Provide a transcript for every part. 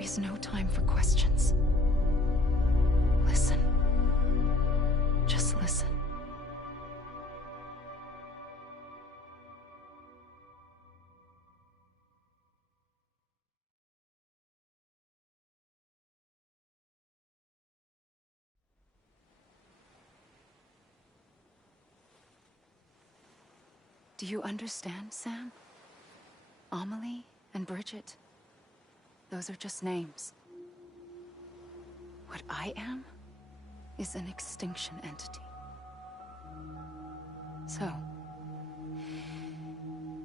is no time for questions. Listen. Just listen. Do you understand, Sam? Amelie and Bridget. Those are just names. What I am is an extinction entity. So,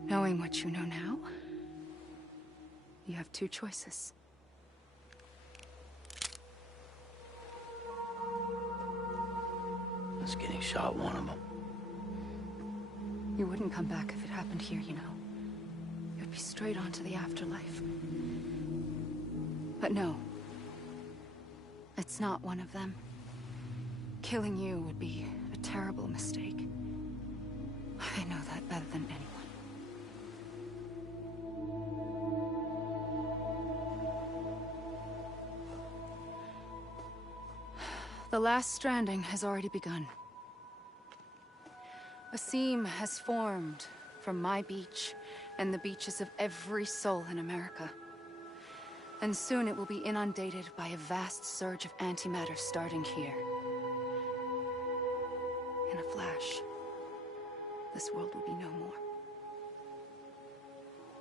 knowing what you know now, you have two choices. Us getting shot, one of them. You wouldn't come back if it happened here, you know. You'd be straight on to the afterlife. But no. It's not one of them. Killing you would be a terrible mistake. I know that better than anyone. The last stranding has already begun. A seam has formed from my beach and the beaches of every soul in America. And soon it will be inundated by a vast surge of antimatter starting here. In a flash, this world will be no more.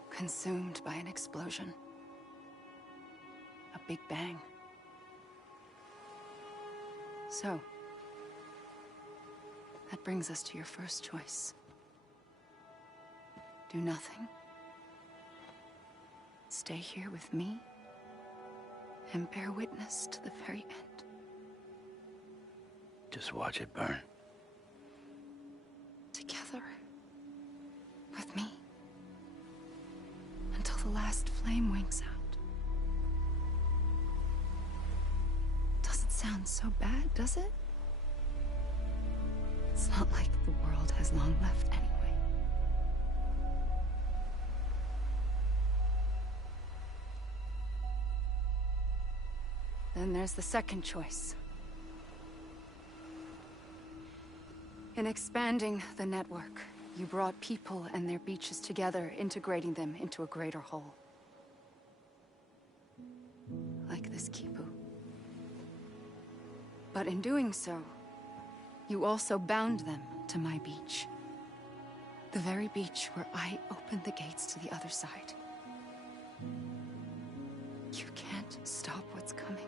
Consumed by an explosion. A big bang. So, that brings us to your first choice. Do nothing. Stay here with me. And bear witness to the very end. Just watch it burn. Together. With me. Until the last flame winks out. Doesn't sound so bad, does it? It's not like the world has long left anyway. Then there's the second choice. In expanding the network, you brought people and their beaches together, integrating them into a greater whole. Like this Kipu. But in doing so, you also bound them to my beach. The very beach where I opened the gates to the other side. You can't stop what's coming.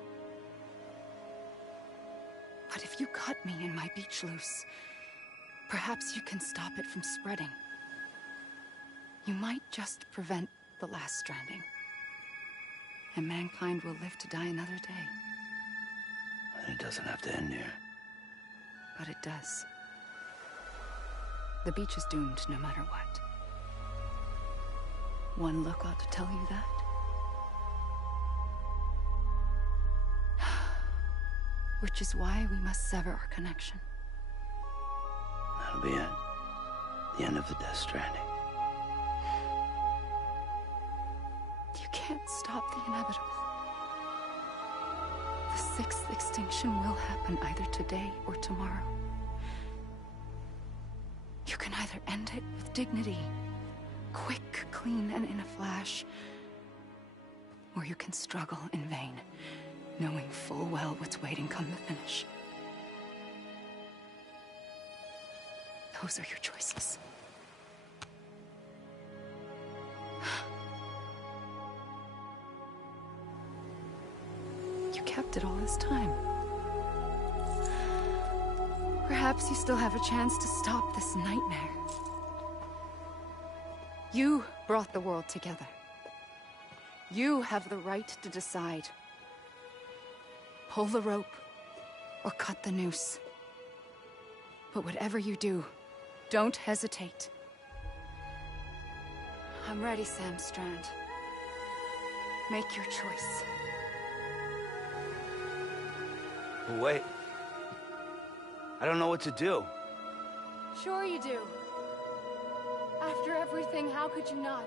But if you cut me and my beach loose, perhaps you can stop it from spreading. You might just prevent the last stranding. And mankind will live to die another day. And it doesn't have to end here. But it does. The beach is doomed no matter what. One look ought to tell you that. Which is why we must sever our connection. That'll be it. The end of the Death Stranding. You can't stop the inevitable. The sixth extinction will happen either today or tomorrow. You can either end it with dignity, quick, clean, and in a flash, or you can struggle in vain, knowing full well what's waiting come the finish. Those are your choices. You kept it all this time. Perhaps you still have a chance to stop this nightmare. You brought the world together. You have the right to decide. Pull the rope, or cut the noose. But whatever you do, don't hesitate. I'm ready, Sam Strand. Make your choice. Wait. I don't know what to do. Sure you do. After everything, how could you not?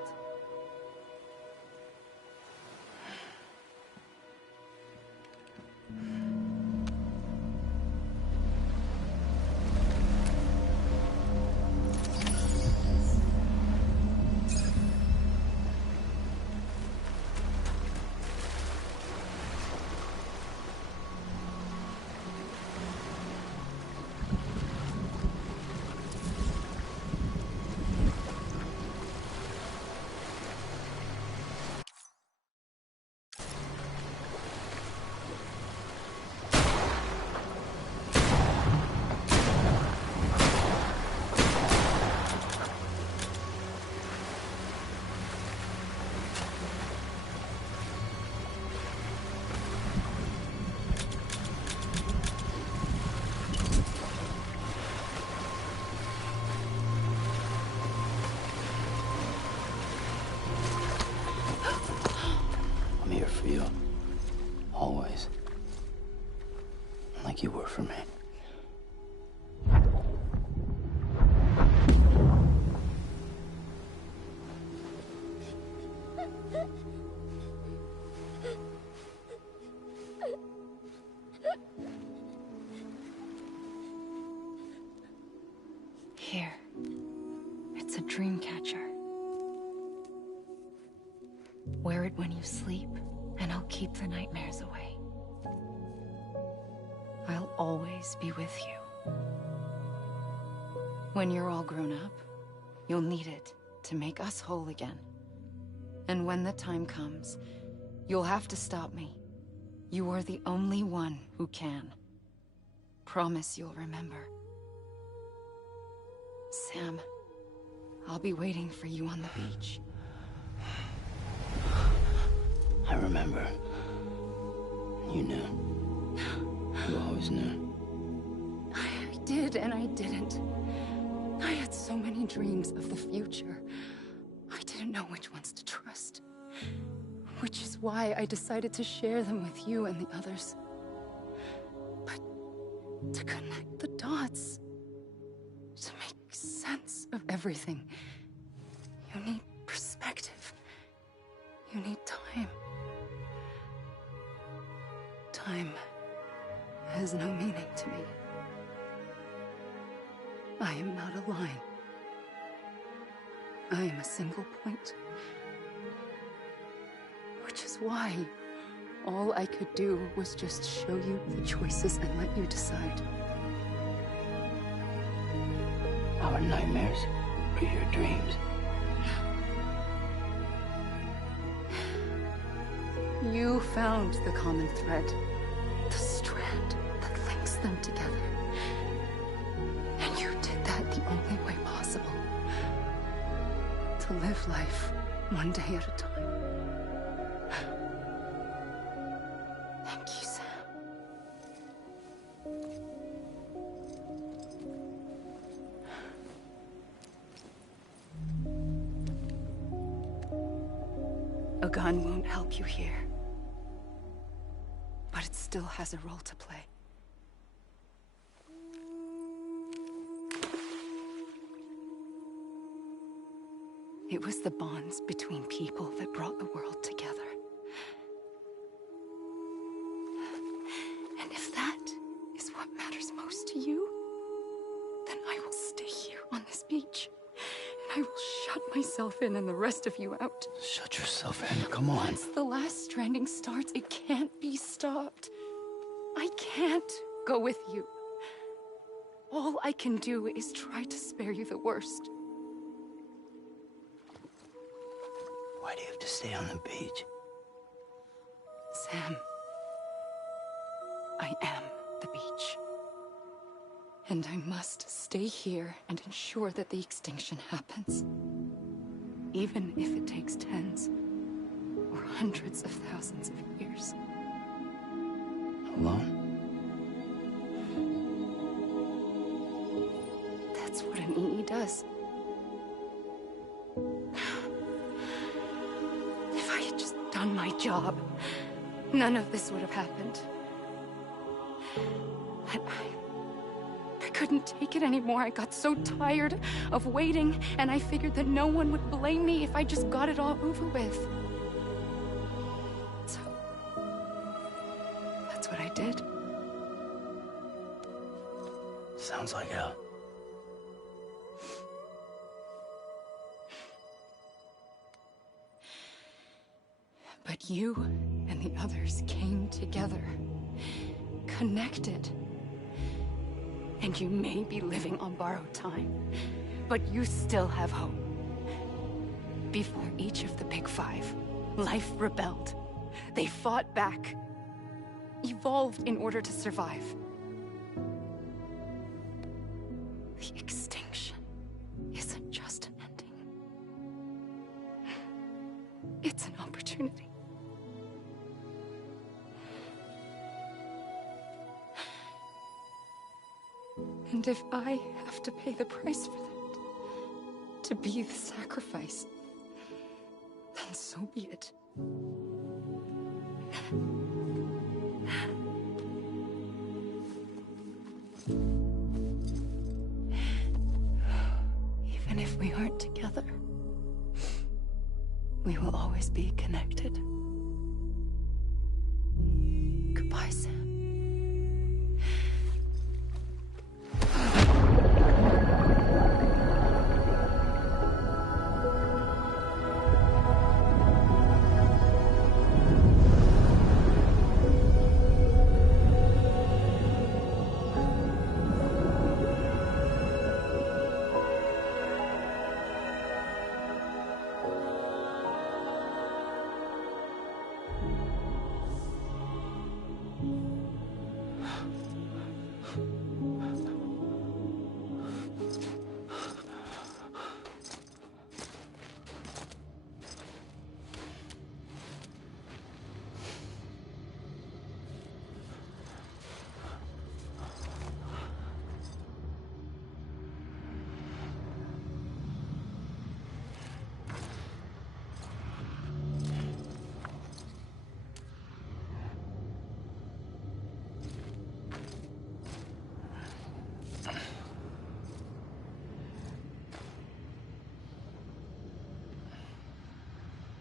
Here. It's a dream catcher. Wear it when you sleep, and I'll keep the nightmares away. I'll always be with you. When you're all grown up, you'll need it to make us whole again. And when the time comes, you'll have to stop me. You are the only one who can. Promise you'll remember. Sam, I'll be waiting for you on the beach. I remember. You knew. You always knew. I did and I didn't. I had so many dreams of the future. I didn't know which ones to trust. Which is why I decided to share them with you and the others. But to connect the dots, to make sense of everything, you need perspective. You need time. Time has no meaning to me. I am not a line. I am a single point. Which is why all I could do was just show you the choices and let you decide. Our nightmares are your dreams. You found the common thread, the strand that links them together. And you did that the only way possible. To live life one day at a time. Thank you, Sam. A gun won't help you here. But it still has a role to play. It was the bonds between people that brought the world together. And if that is what matters most to you, then I will stay here on this beach. And I will shut myself in and the rest of you out. Shut yourself in, come on. Once the last stranding starts, it can't be stopped. I can't go with you. All I can do is try to spare you the worst. Why do you have to stay on the beach? Sam, I am the beach. And I must stay here and ensure that the extinction happens. Even if it takes tens or hundreds of thousands of years. Alone? That's what an EE does. If I had just done my job, none of this would have happened. But I couldn't take it anymore. I got so tired of waiting, and I figured that no one would blame me if I just got it all over with. So, that's what I did. Sounds like hell. But you and the others came together, connected. And you may be living on borrowed time, but you still have hope. Before each of the Big Five, life rebelled. They fought back, evolved in order to survive. The extinction isn't just an ending. It's an opportunity. And if I have to pay the price for that, to be the sacrifice, then so be it. Even if we aren't together, we will always be connected. Goodbye, Sam.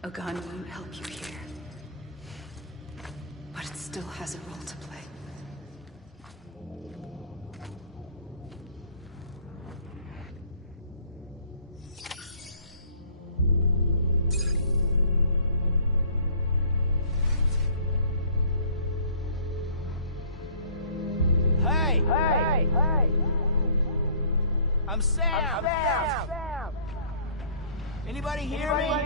A gun won't help you here. But it still has a role to play. Hey! I'm Sam! Anybody hear me? I'm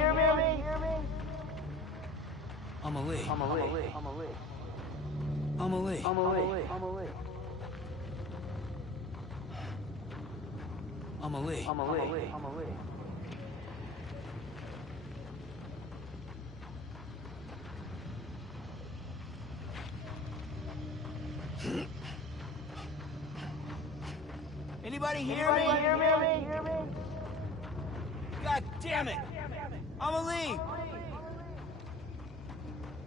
Ali. Anybody hear me? God damn it! I'm Ali!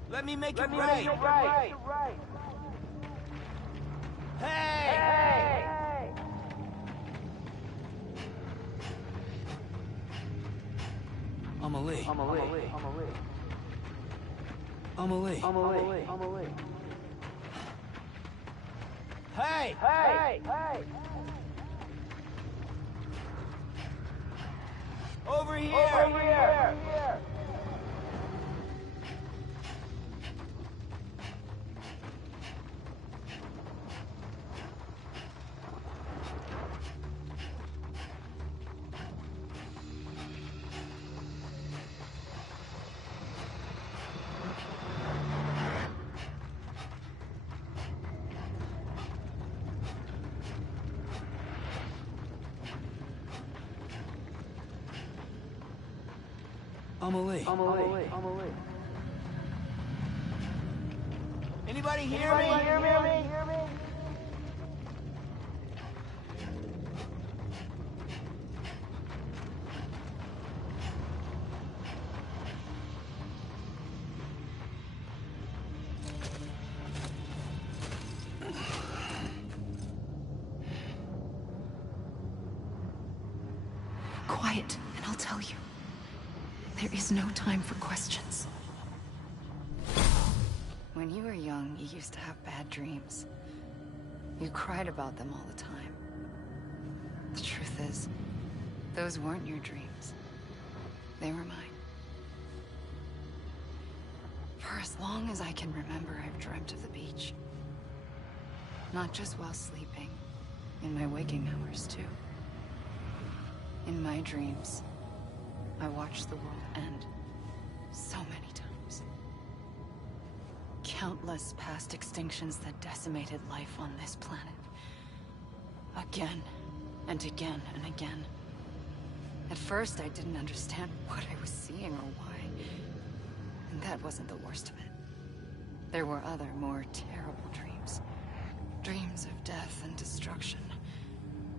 Let me make it right! Hey! I'm Ali. Hey! Over here! I'm Ali. Anybody hear me? Quiet, and I'll tell you. There is no time for questions. When you were young, you used to have bad dreams. You cried about them all the time. The truth is, those weren't your dreams. They were mine. For as long as I can remember, I've dreamt of the beach. Not just while sleeping, in my waking hours too. In my dreams, I watched the world end so many times. Countless past extinctions that decimated life on this planet. Again, and again, and again. At first, I didn't understand what I was seeing or why. And that wasn't the worst of it. There were other, more terrible dreams. Dreams of death and destruction.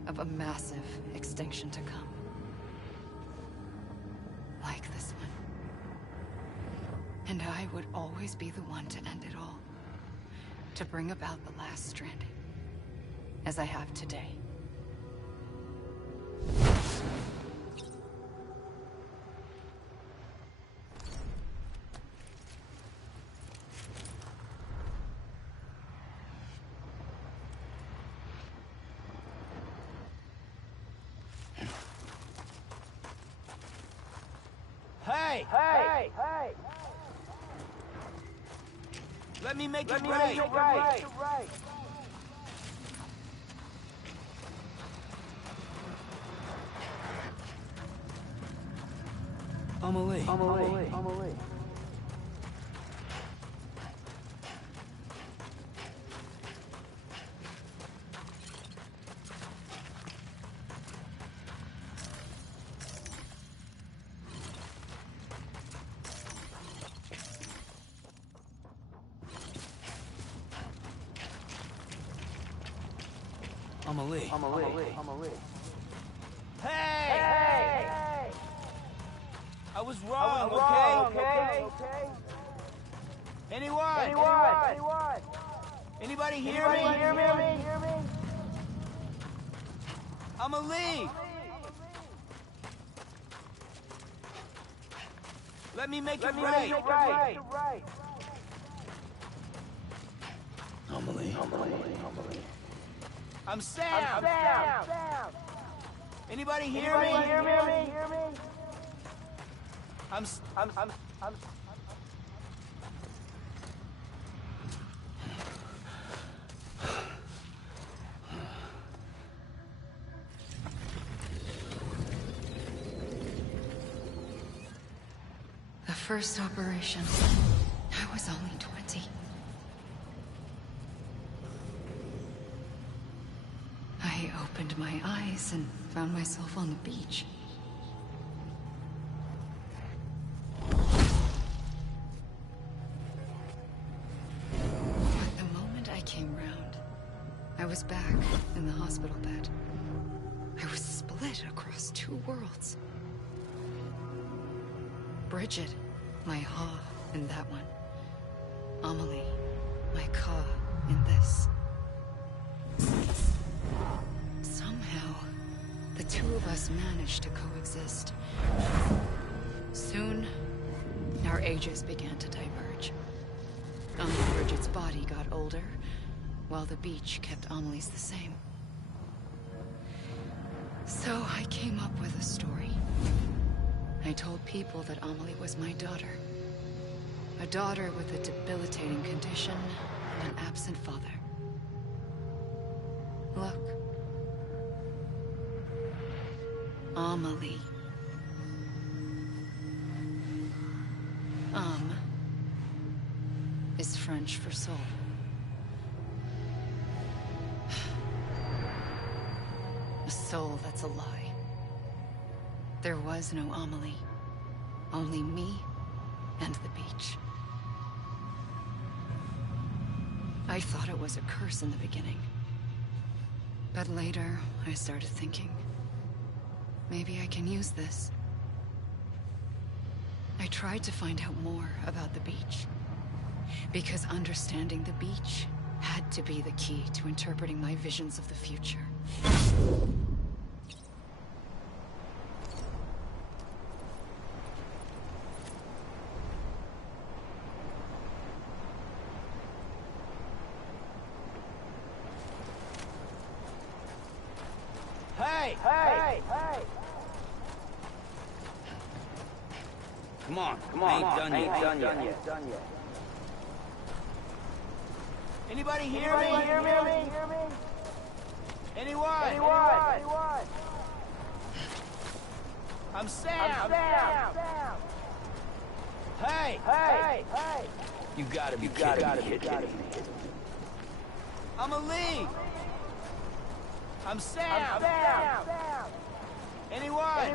Of a massive extinction to come. Like this one. And I would always be the one to end it all. To bring about the last stranding. As I have today. Hey! Let me make it right! I'm Ali. Hey! I was wrong, okay? Anyone? Anybody hear me? I'm Ali. Let me make it right. Amelie. I'm Sam. Anybody hear me? I'm. The first operation. I was only 20. I opened my eyes and found myself on the beach. But the moment I came round, I was back in the hospital bed. I was split across two worlds. Bridget, my Ha in that one. Amelie, my Ka in this. Somehow, the two of us managed to coexist. Soon, our ages began to diverge. Bridget's body got older, while the beach kept Amelie's the same. So I came up with a story. I told people that Amelie was my daughter. A daughter with a debilitating condition and an absent father. Look. Amelie. Is French for soul. A soul that's a lie. There was no Amelie. Only me and the beach. I thought it was a curse in the beginning. But later, I started thinking, maybe I can use this. I tried to find out more about the beach. Because understanding the beach had to be the key to interpreting my visions of the future. Hey! Come on. I ain't done yet. Anybody hear me? Anyone? I'm Sam. Hey! You gotta be kidding me. I'm Amelie. I'm Sam. Anyone?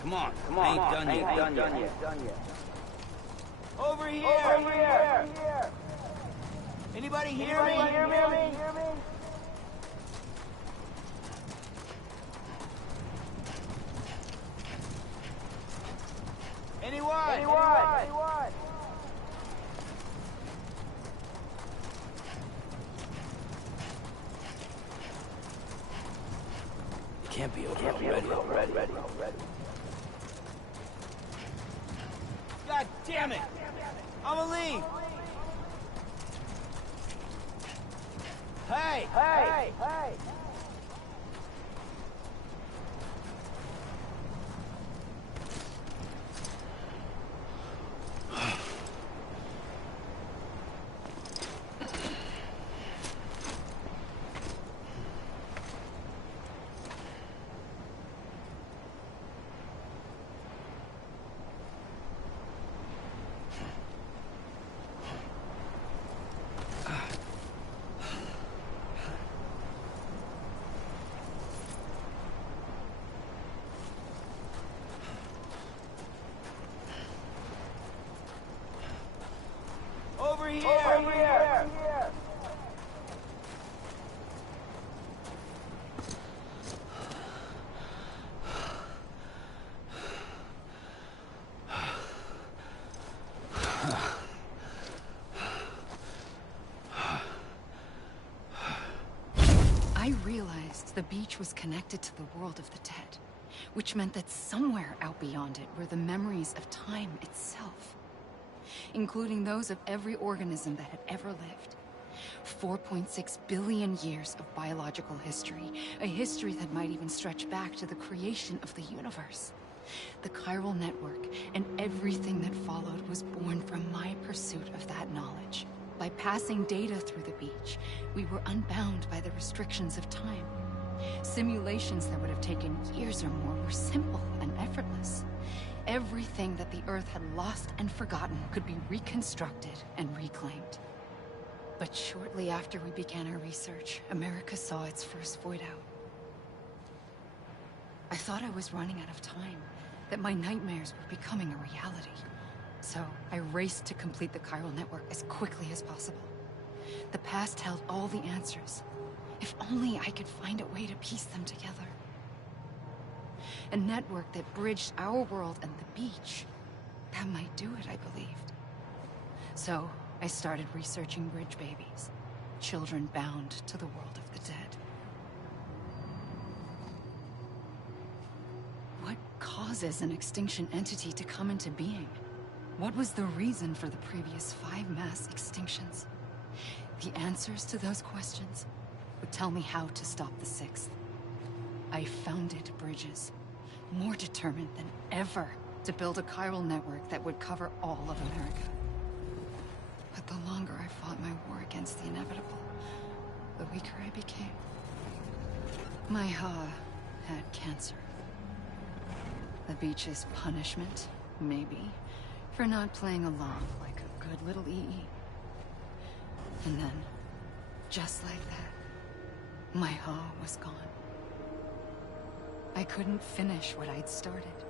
Come on. I ain't done yet. Over here. Anybody hear me? Anyone? It can't be over already. God damn it! Amelie! Hey! beach was connected to the world of the dead, which meant that somewhere out beyond it were the memories of time itself, including those of every organism that had ever lived. 4.6 billion years of biological history, a history that might even stretch back to the creation of the universe. The chiral network and everything that followed was born from my pursuit of that knowledge. By passing data through the beach, we were unbound by the restrictions of time. Simulations that would have taken years or more were simple and effortless. Everything that the Earth had lost and forgotten could be reconstructed and reclaimed. But shortly after we began our research, America saw its first void out. I thought I was running out of time, that my nightmares were becoming a reality. So I raced to complete the chiral network as quickly as possible. The past held all the answers. If only I could find a way to piece them together. A network that bridged our world and the beach. That might do it, I believed. So I started researching bridge babies, children bound to the world of the dead. What causes an extinction entity to come into being? What was the reason for the previous 5 mass extinctions? The answers to those questions would tell me how to stop the 6th. I founded bridges, more determined than ever to build a chiral network that would cover all of America. But the longer I fought my war against the inevitable, the weaker I became. My Ha had cancer. The beach's punishment, maybe, for not playing along like a good little EE. And then, just like that, my Ha was gone. I couldn't finish what I'd started.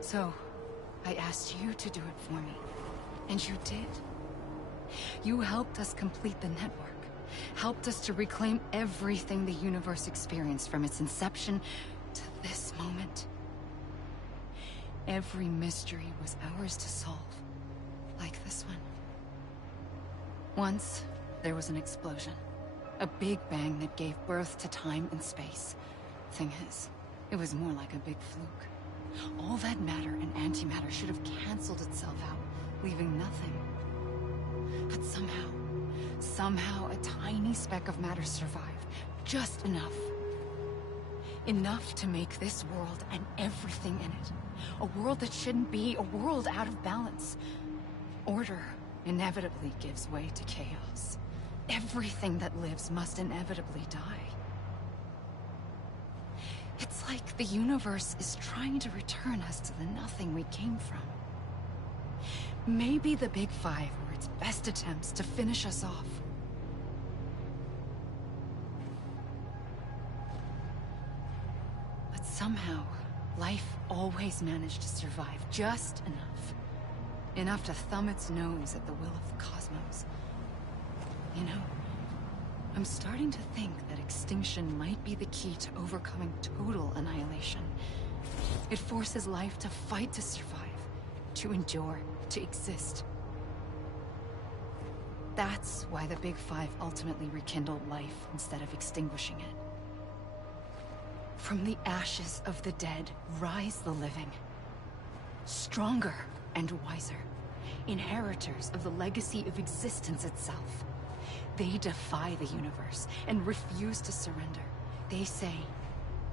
So, I asked you to do it for me. And you did. You helped us complete the network. Helped us to reclaim everything the universe experienced from its inception to this moment. Every mystery was ours to solve. Like this one. Once, there was an explosion. A big bang that gave birth to time and space. Thing is, it was more like a big fluke. All that matter and antimatter should have canceled itself out, leaving nothing. But somehow a tiny speck of matter survived. Just enough. Enough to make this world and everything in it. A world that shouldn't be, a world out of balance. Order inevitably gives way to chaos. Everything that lives must inevitably die. It's like the universe is trying to return us to the nothing we came from. Maybe the Big Five were its best attempts to finish us off. But somehow, life always managed to survive just enough. Enough to thumb its nose at the will of the cosmos. You know, I'm starting to think that extinction might be the key to overcoming total annihilation. It forces life to fight to survive, to endure, to exist. That's why the Big Five ultimately rekindled life instead of extinguishing it. From the ashes of the dead rise the living. Stronger and wiser. Inheritors of the legacy of existence itself. They defy the universe and refuse to surrender. They say,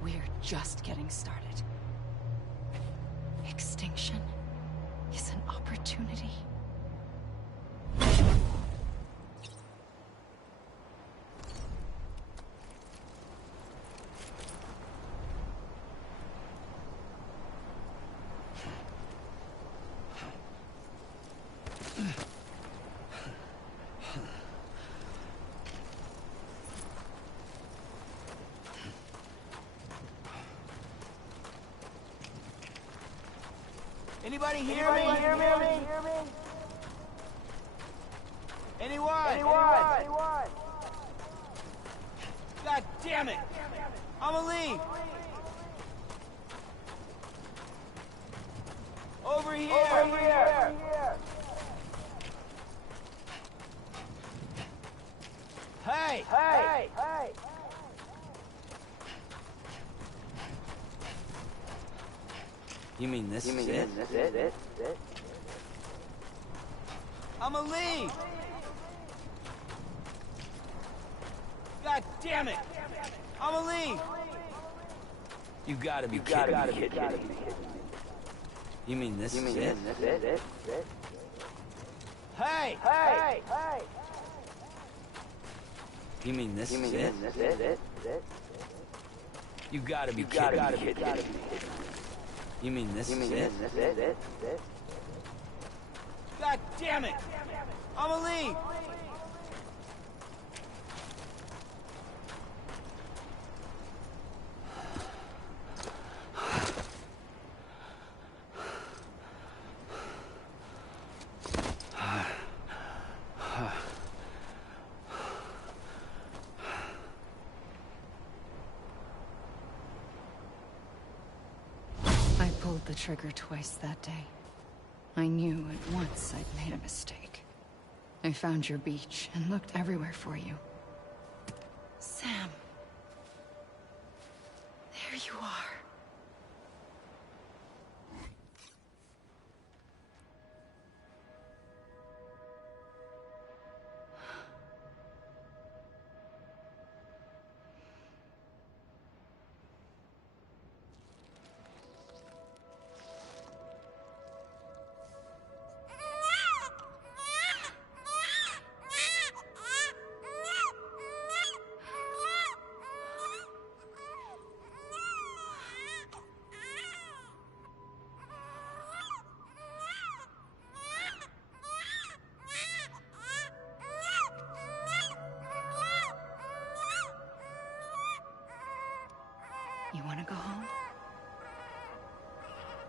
we're just getting started. Extinction is an opportunity. Anybody hear me? Anyone? God damn it! I'ma leave. Over here. Hey! You mean this is it? I'ma leave! God damn it! I'ma leave! You gotta be kidding me. You mean this is it? Hey! You mean this is it? You gotta be kidding me. You mean this is it? God damn it! I'ma leave! I pulled the trigger twice that day. I knew at once I'd made a mistake. I found your beach and looked everywhere for you. Sam. There you are. You want to go home?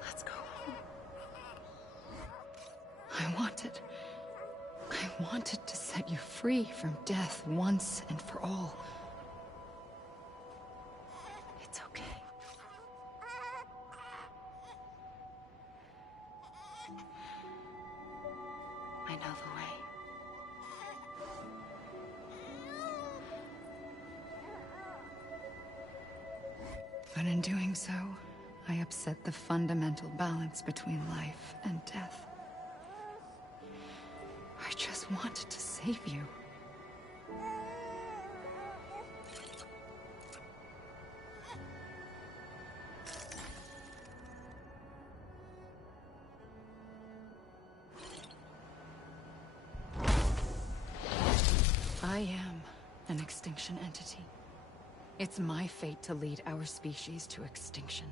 Let's go home. I wanted to set you free from death once and for all. It's okay. I know the way. But in doing so, I upset the fundamental balance between life and death. I just wanted to save you. I am an extinction entity. It's my fate to lead our species to extinction.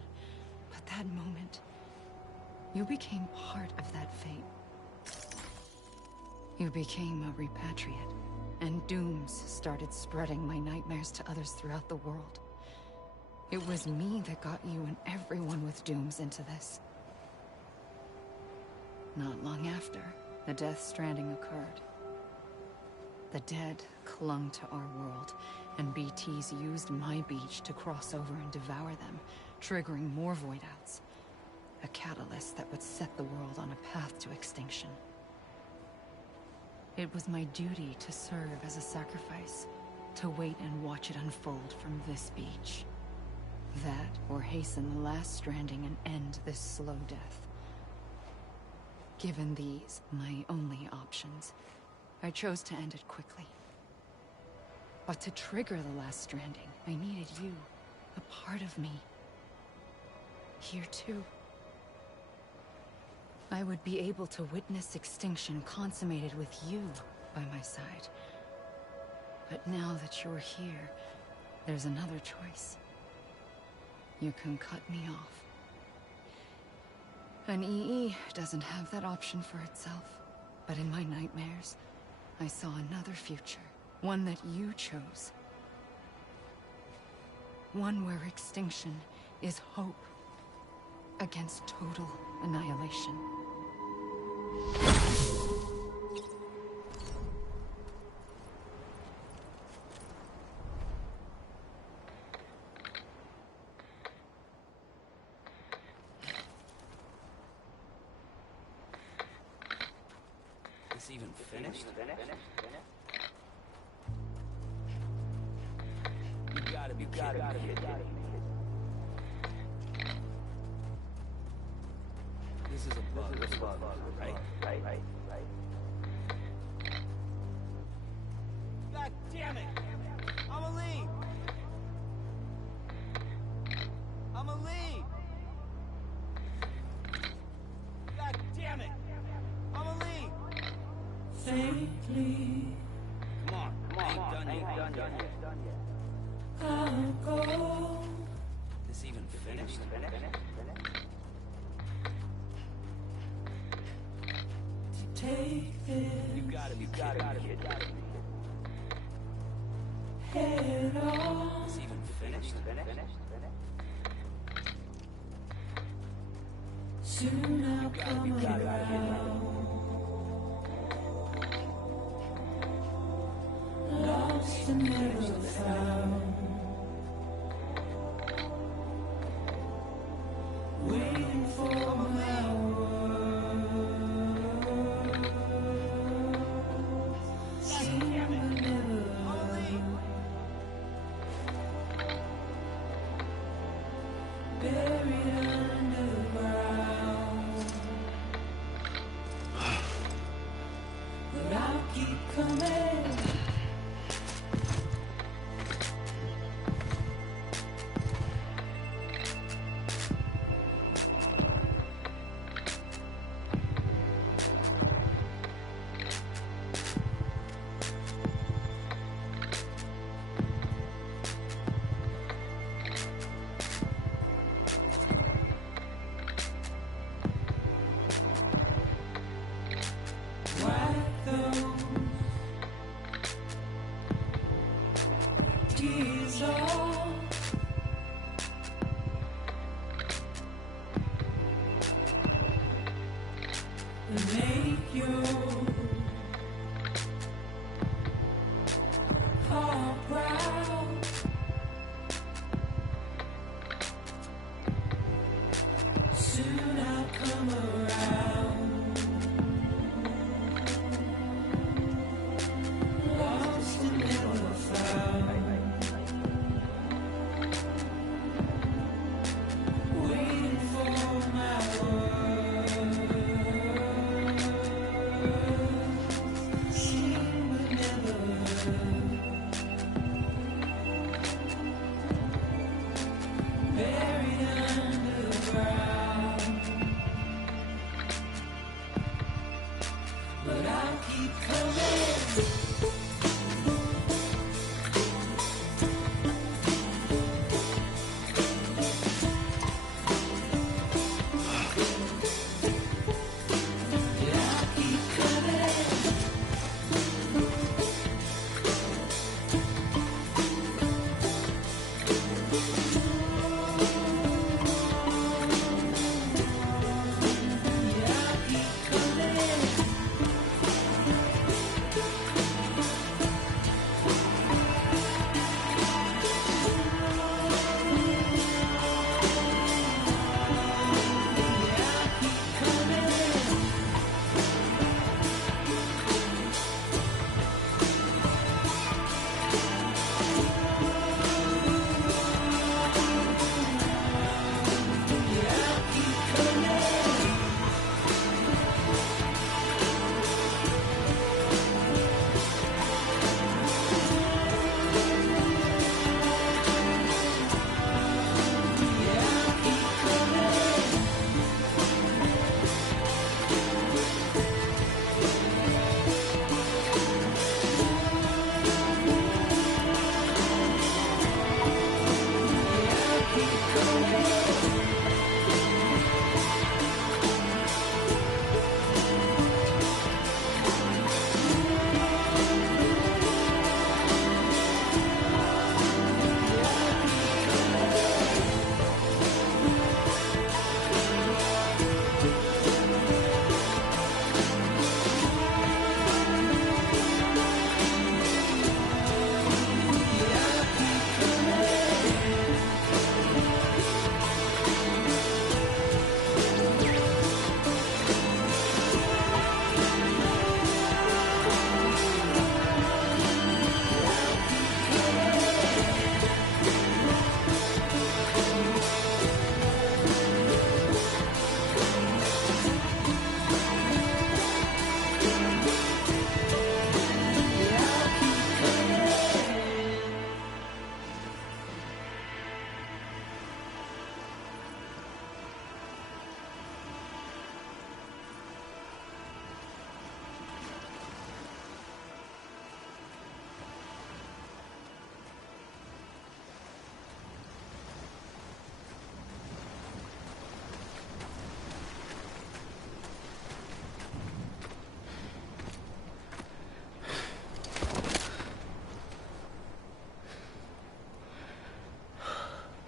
But that moment, you became part of that fate. You became a repatriate, and dooms started spreading my nightmares to others throughout the world. It was me that got you and everyone with dooms into this. Not long after, the Death Stranding occurred. The dead clung to our world, and BTs used my beach to cross over and devour them, triggering more void outs. A catalyst that would set the world on a path to extinction. It was my duty to serve as a sacrifice, to wait and watch it unfold from this beach. That, or hasten the last stranding and end this slow death. Given these, my only options, I chose to end it quickly. But to trigger the last stranding, I needed you, a part of me. Here too. I would be able to witness extinction consummated with you by my side. But now that you're here, there's another choice. You can cut me off. An EE doesn't have that option for itself. But in my nightmares, I saw another future. One that you chose. One where extinction is hope against total annihilation. This even finished? You gotta be kidding me. right? God damn it! I'ma leave! I'ma leave! God damn it! I'ma leave! Faintly, Come on, ain't done yet. I'll go. This even finished? Take this You gotta be kidding me. head on. This even finished? Soon I'll come around. Lost and never found. Waiting for my words. Seem to never buried underground. But I'll keep coming.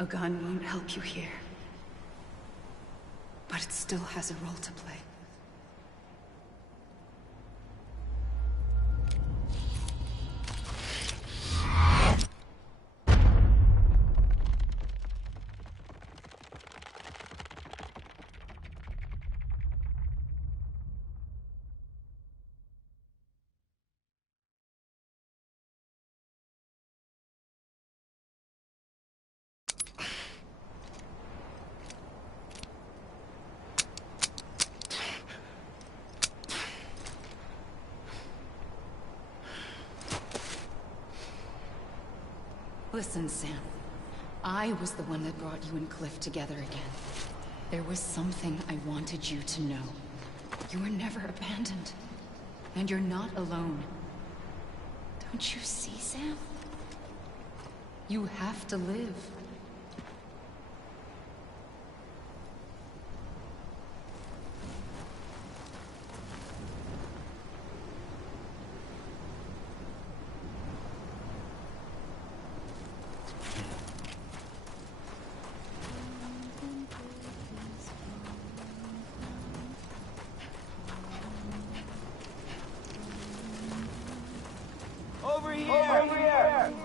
gun won't help you here. But it still has a role to play. Listen, Sam. I was the one that brought you and Cliff together again. There was something I wanted you to know. You were never abandoned. And you're not alone. Don't you see, Sam? You have to live. Over here! Over here!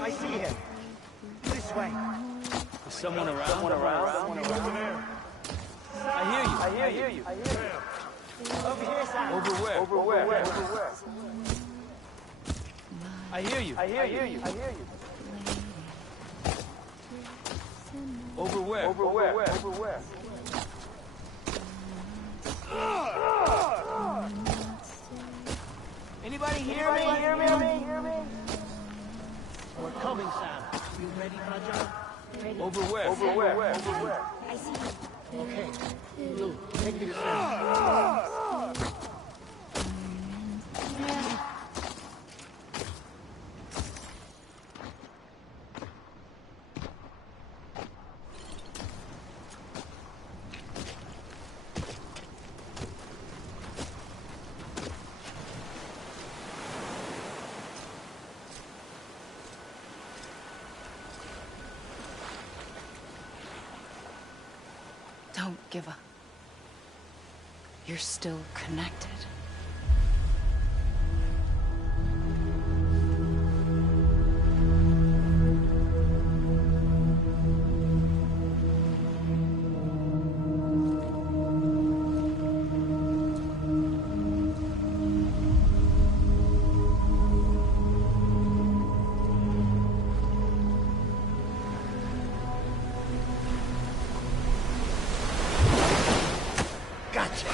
I see him. This way. Is someone around? Someone around? I hear you. Over here, Sam. Over where? Over where? I hear you. Over where? Anybody hear me? We're coming, Sam. You ready, Raja? Over where? I see you. Okay. Lou, take me to Sam. Don't give up. You're still connected. Gotcha.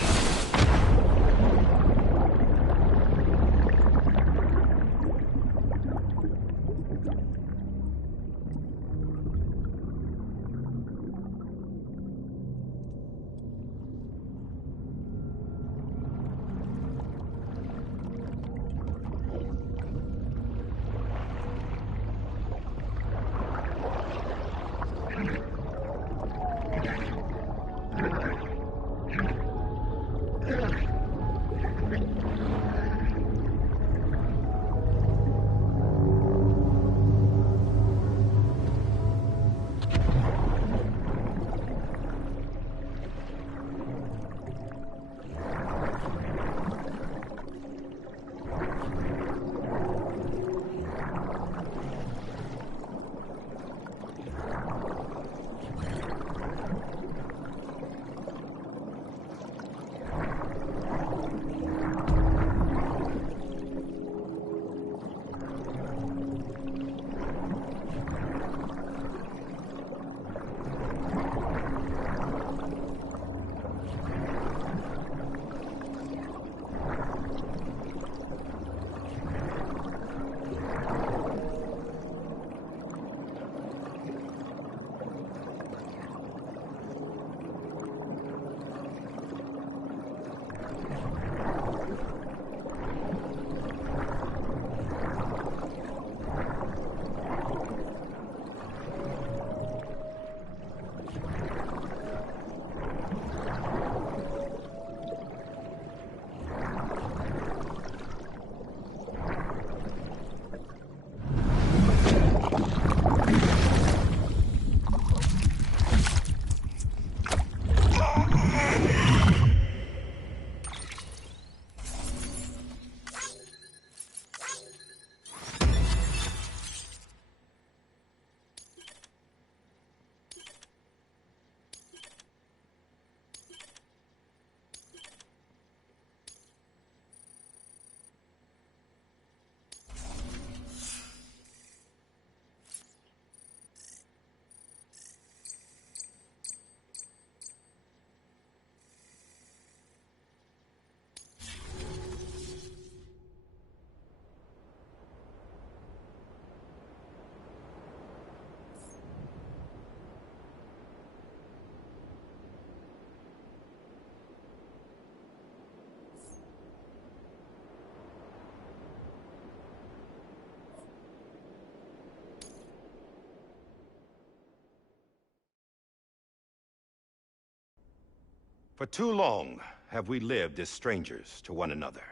For too long have we lived as strangers to one another,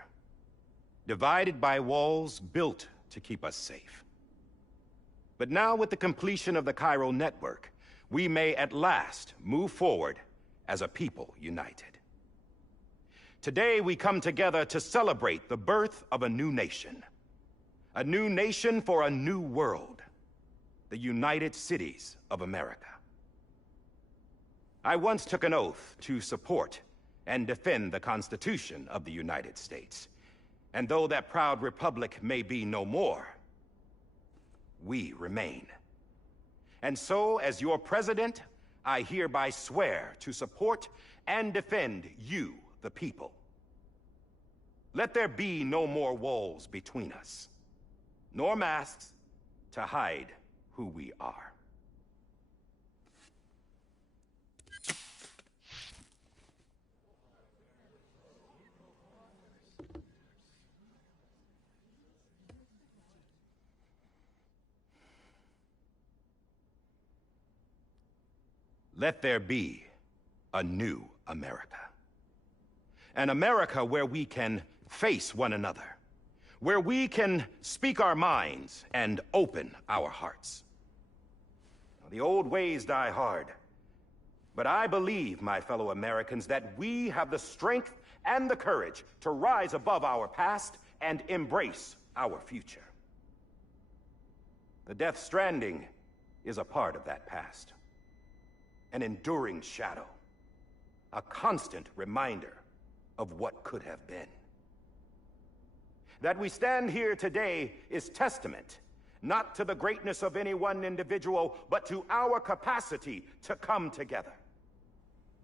divided by walls built to keep us safe. But now, with the completion of the Cairo network, we may at last move forward as a people united. Today, we come together to celebrate the birth of a new nation. A new nation for a new world. The United Cities of America. I once took an oath to support and defend the Constitution of the United States. And though that proud republic may be no more, we remain. And so, as your president, I hereby swear to support and defend you, the people. Let there be no more walls between us, nor masks to hide who we are. Let there be a new America. An America where we can face one another, where we can speak our minds and open our hearts. The old ways die hard, but I believe, my fellow Americans, that we have the strength and the courage to rise above our past and embrace our future. The Death Stranding is a part of that past. An enduring shadow, a constant reminder of what could have been. That we stand here today is testament, not to the greatness of any one individual, but to our capacity to come together,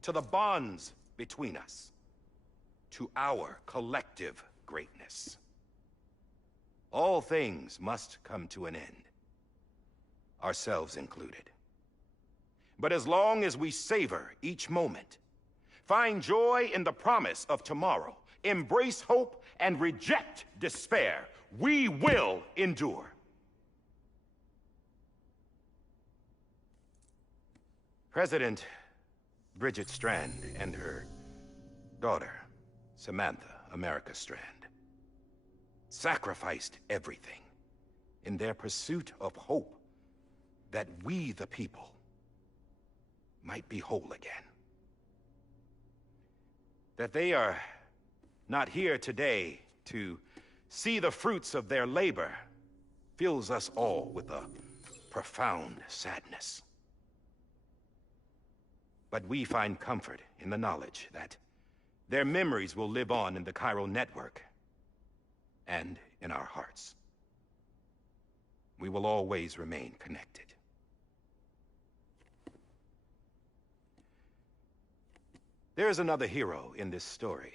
to the bonds between us, to our collective greatness. All things must come to an end, ourselves included. But as long as we savor each moment, find joy in the promise of tomorrow, embrace hope, and reject despair, we will endure. President Bridget Strand and her daughter, Samantha America Strand, sacrificed everything in their pursuit of hope that we, the people, might be whole again. That they are not here today to see the fruits of their labor fills us all with a profound sadness. But we find comfort in the knowledge that their memories will live on in the Cairo network and in our hearts. We will always remain connected. There's another hero in this story.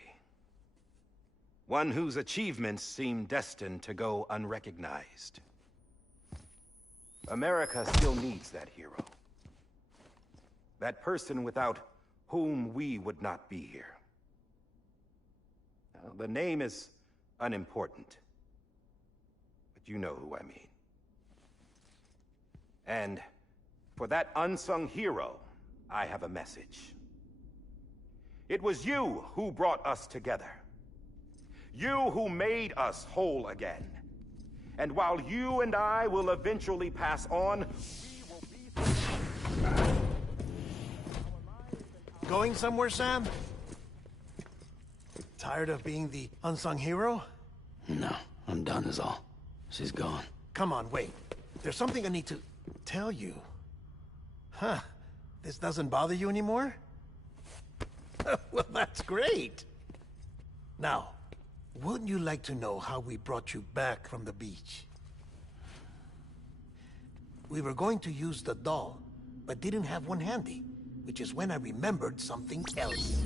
One whose achievements seem destined to go unrecognized. America still needs that hero. That person without whom we would not be here. Now, the name is unimportant, but you know who I mean. And for that unsung hero, I have a message. It was you who brought us together. You who made us whole again. And while you and I will eventually pass on, we will be... Going somewhere, Sam? Tired of being the unsung hero? No, I'm done is all. She's gone. Come on, wait. There's something I need to tell you. Huh. This doesn't bother you anymore? Well, that's great. Now, wouldn't you like to know how we brought you back from the beach? We were going to use the doll, but didn't have one handy, which is when I remembered something else.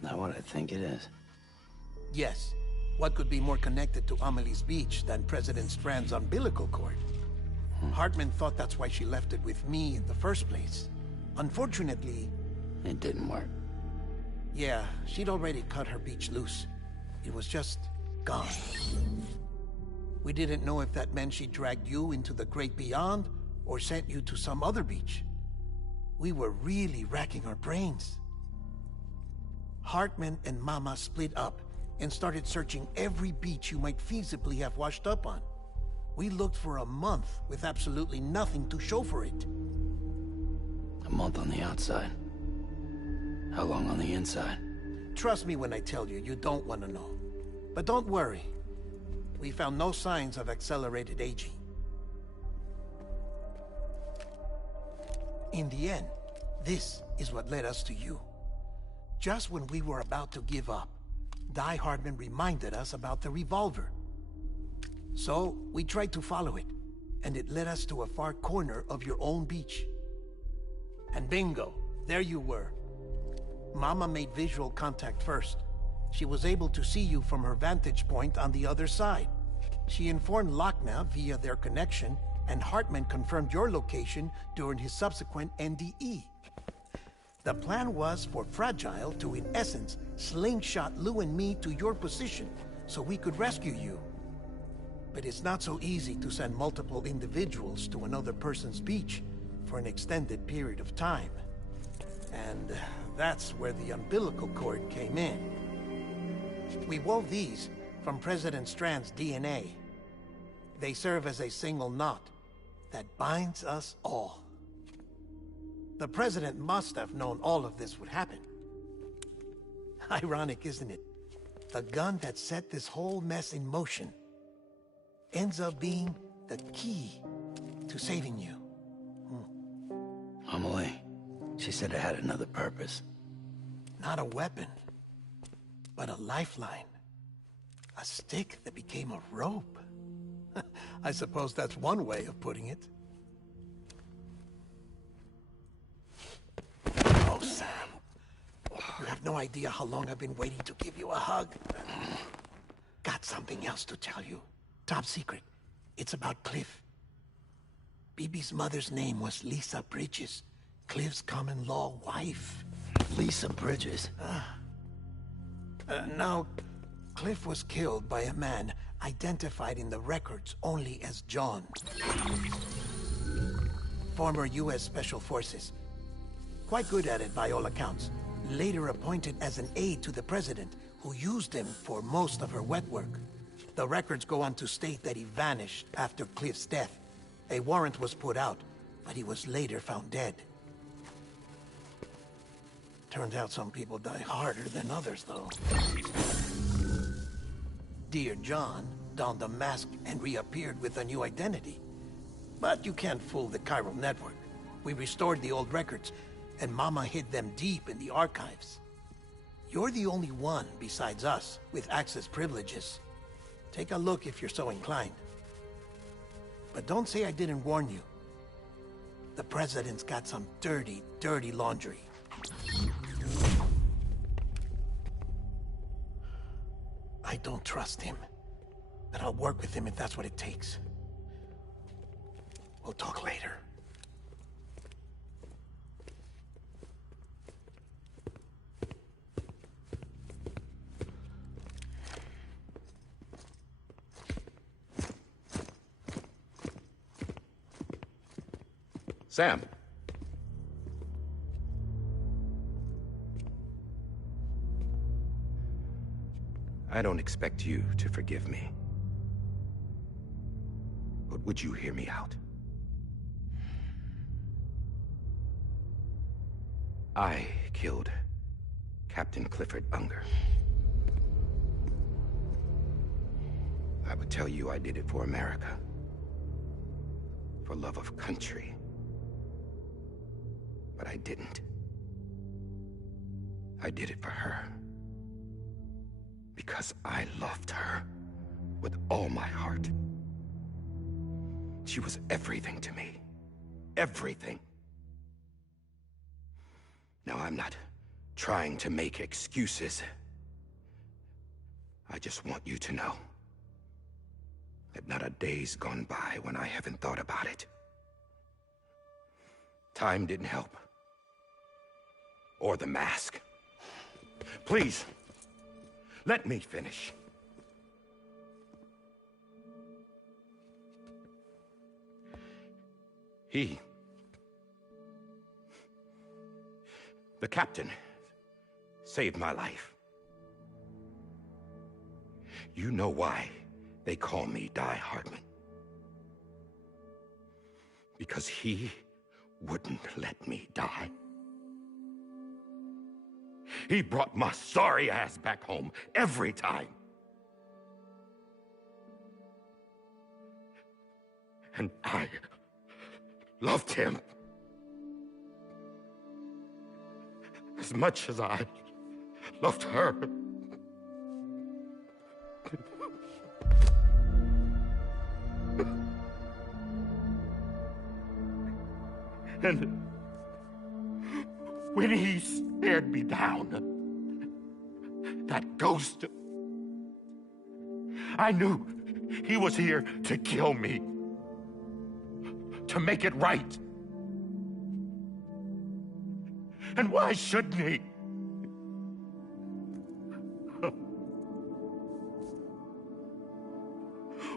Not what I think it is. Yes. What could be more connected to Amelie's beach than President Strand's umbilical cord? Hartman thought that's why she left it with me in the first place. Unfortunately... It didn't work. Yeah, she'd already cut her beach loose. It was just gone. We didn't know if that meant she dragged you into the great beyond, or sent you to some other beach. We were really racking our brains. Hartman and Mama split up and started searching every beach you might feasibly have washed up on. We looked for a month with absolutely nothing to show for it. A month on the outside. How long on the inside? Trust me when I tell you, you don't want to know. But don't worry. We found no signs of accelerated aging. In the end, this is what led us to you. Just when we were about to give up, Die Hardman reminded us about the revolver. So, we tried to follow it, and it led us to a far corner of your own beach. And bingo, there you were. Mama made visual contact first. She was able to see you from her vantage point on the other side. She informed Lochna via their connection, and Hartman confirmed your location during his subsequent NDE. The plan was for Fragile to, in essence, slingshot Lou and me to your position so we could rescue you. But it's not so easy to send multiple individuals to another person's beach for an extended period of time. And that's where the umbilical cord came in. We wove these from President Strand's DNA. They serve as a single knot that binds us all. The President must have known all of this would happen. Ironic, isn't it? The gun that set this whole mess in motion ends up being the key to saving you. Amelie, she said it had another purpose. Not a weapon, but a lifeline. A stick that became a rope. I suppose that's one way of putting it. Oh, Sam. You have no idea how long I've been waiting to give you a hug. Got something else to tell you. Top secret. It's about Cliff. Bibi's mother's name was Lisa Bridges, Cliff's common-law wife. Lisa Bridges? Now, Cliff was killed by a man identified in the records only as John. Former U.S. Special Forces. Quite good at it by all accounts. Later appointed as an aide to the President, who used him for most of her wet work. The records go on to state that he vanished after Cliff's death. A warrant was put out, but he was later found dead. Turns out some people die harder than others, though. Dear John donned a mask and reappeared with a new identity. But you can't fool the chiral network. We restored the old records, and Mama hid them deep in the archives. You're the only one, besides us, with access privileges. Take a look if you're so inclined. But don't say I didn't warn you. The President's got some dirty, dirty laundry. I don't trust him, but I'll work with him if that's what it takes. We'll talk later. Sam. I don't expect you to forgive me. But would you hear me out? I killed Captain Clifford Unger. I would tell you I did it for America. For love of country. But I didn't. I did it for her. Because I loved her with all my heart. She was everything to me. Everything. Now, I'm not trying to make excuses. I just want you to know that not a day's gone by when I haven't thought about it. Time didn't help. Or the mask. Please, let me finish. The captain saved my life. You know why they call me Die Hardman. Because he wouldn't let me die. He brought my sorry ass back home every time. And I loved him as much as I loved her. And when he stared me down, that ghost, I knew he was here to kill me, to make it right. And why shouldn't he?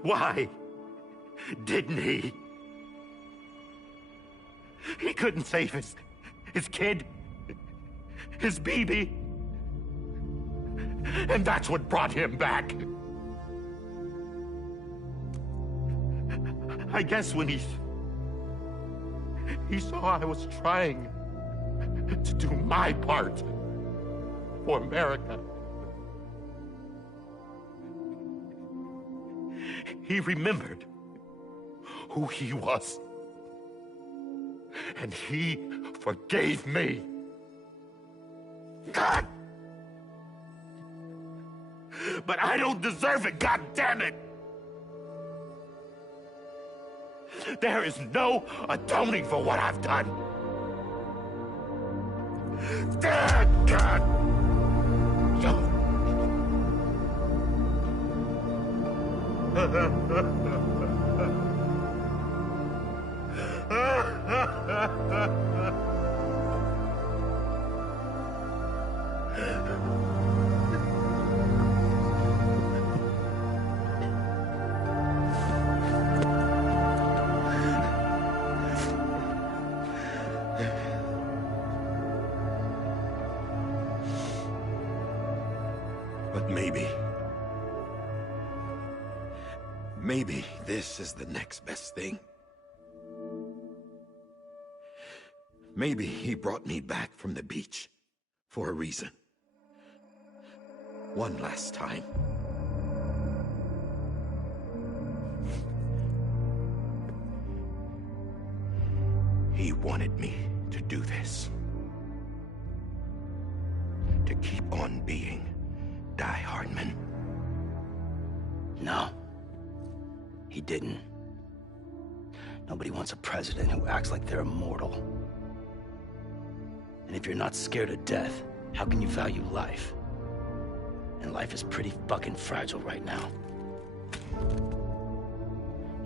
Why didn't he? He couldn't save his kid, his baby. And that's what brought him back. I guess when he saw I was trying to do my part for America, he remembered who he was. And he forgave me. God! But I don't deserve it, God damn it! There is no atoning for what I've done. God! But maybe this is the next best thing. Maybe he brought me back from the beach for a reason. One last time. He wanted me to do this. To keep on being Die Hardman. No. He didn't. Nobody wants a president who acts like they're immortal. And if you're not scared of death, how can you value life? And life is pretty fucking fragile right now.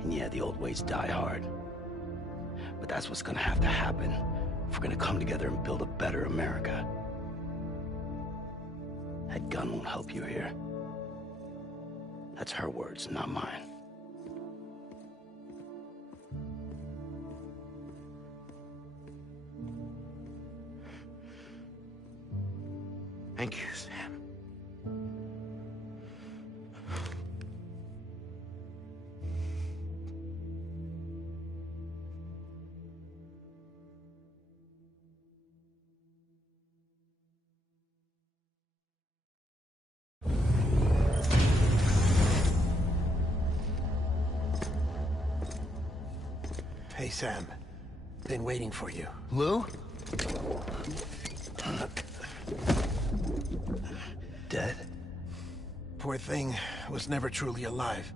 And yeah, the old ways die hard. But that's what's gonna have to happen if we're gonna come together and build a better America. That gun won't help you here. That's her words, not mine. Thank you, Sam. Hey, Sam. Been waiting for you. Lou? Dead? Poor thing was never truly alive.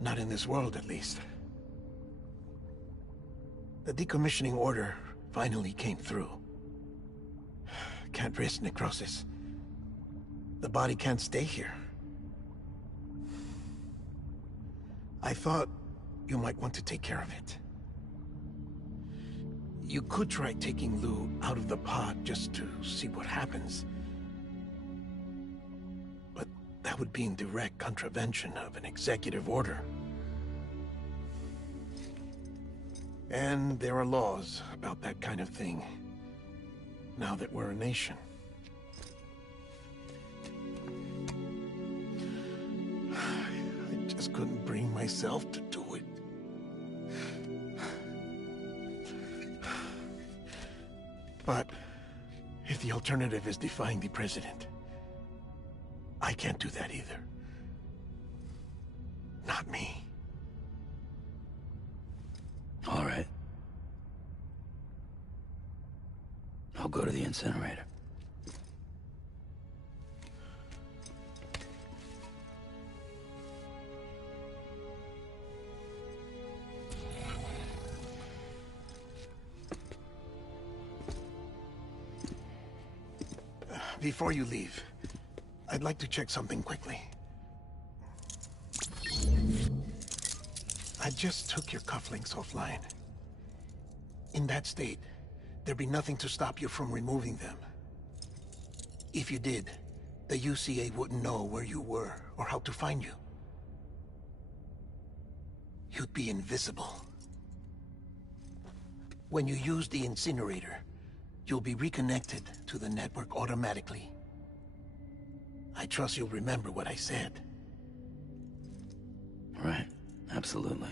Not in this world, at least. The decommissioning order finally came through. Can't risk necrosis. The body can't stay here. I thought you might want to take care of it. You could try taking Lou out of the pod just to see what happens. But that would be in direct contravention of an executive order. And there are laws about that kind of thing, now that we're a nation. myself to do it. But if the alternative is defying the president, I can't do that either. Not me. All right. I'll go to the incinerator. Before you leave, I'd like to check something quickly. I just took your cufflinks offline. In that state, there'd be nothing to stop you from removing them. If you did, the UCA wouldn't know where you were or how to find you. You'd be invisible. When you use the incinerator, you'll be reconnected to the network automatically. I trust you'll remember what I said. Right. Absolutely.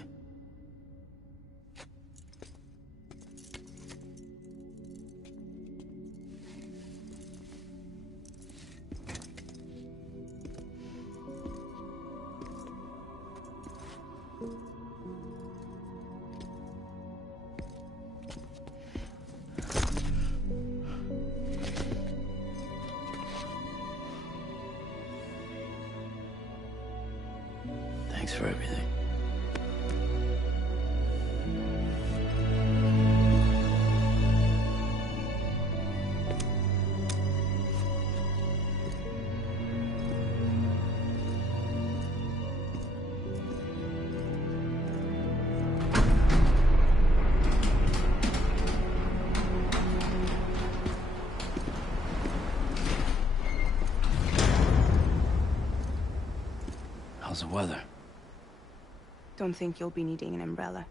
Thanks for everything. How's the weather? Don't think you'll be needing an umbrella.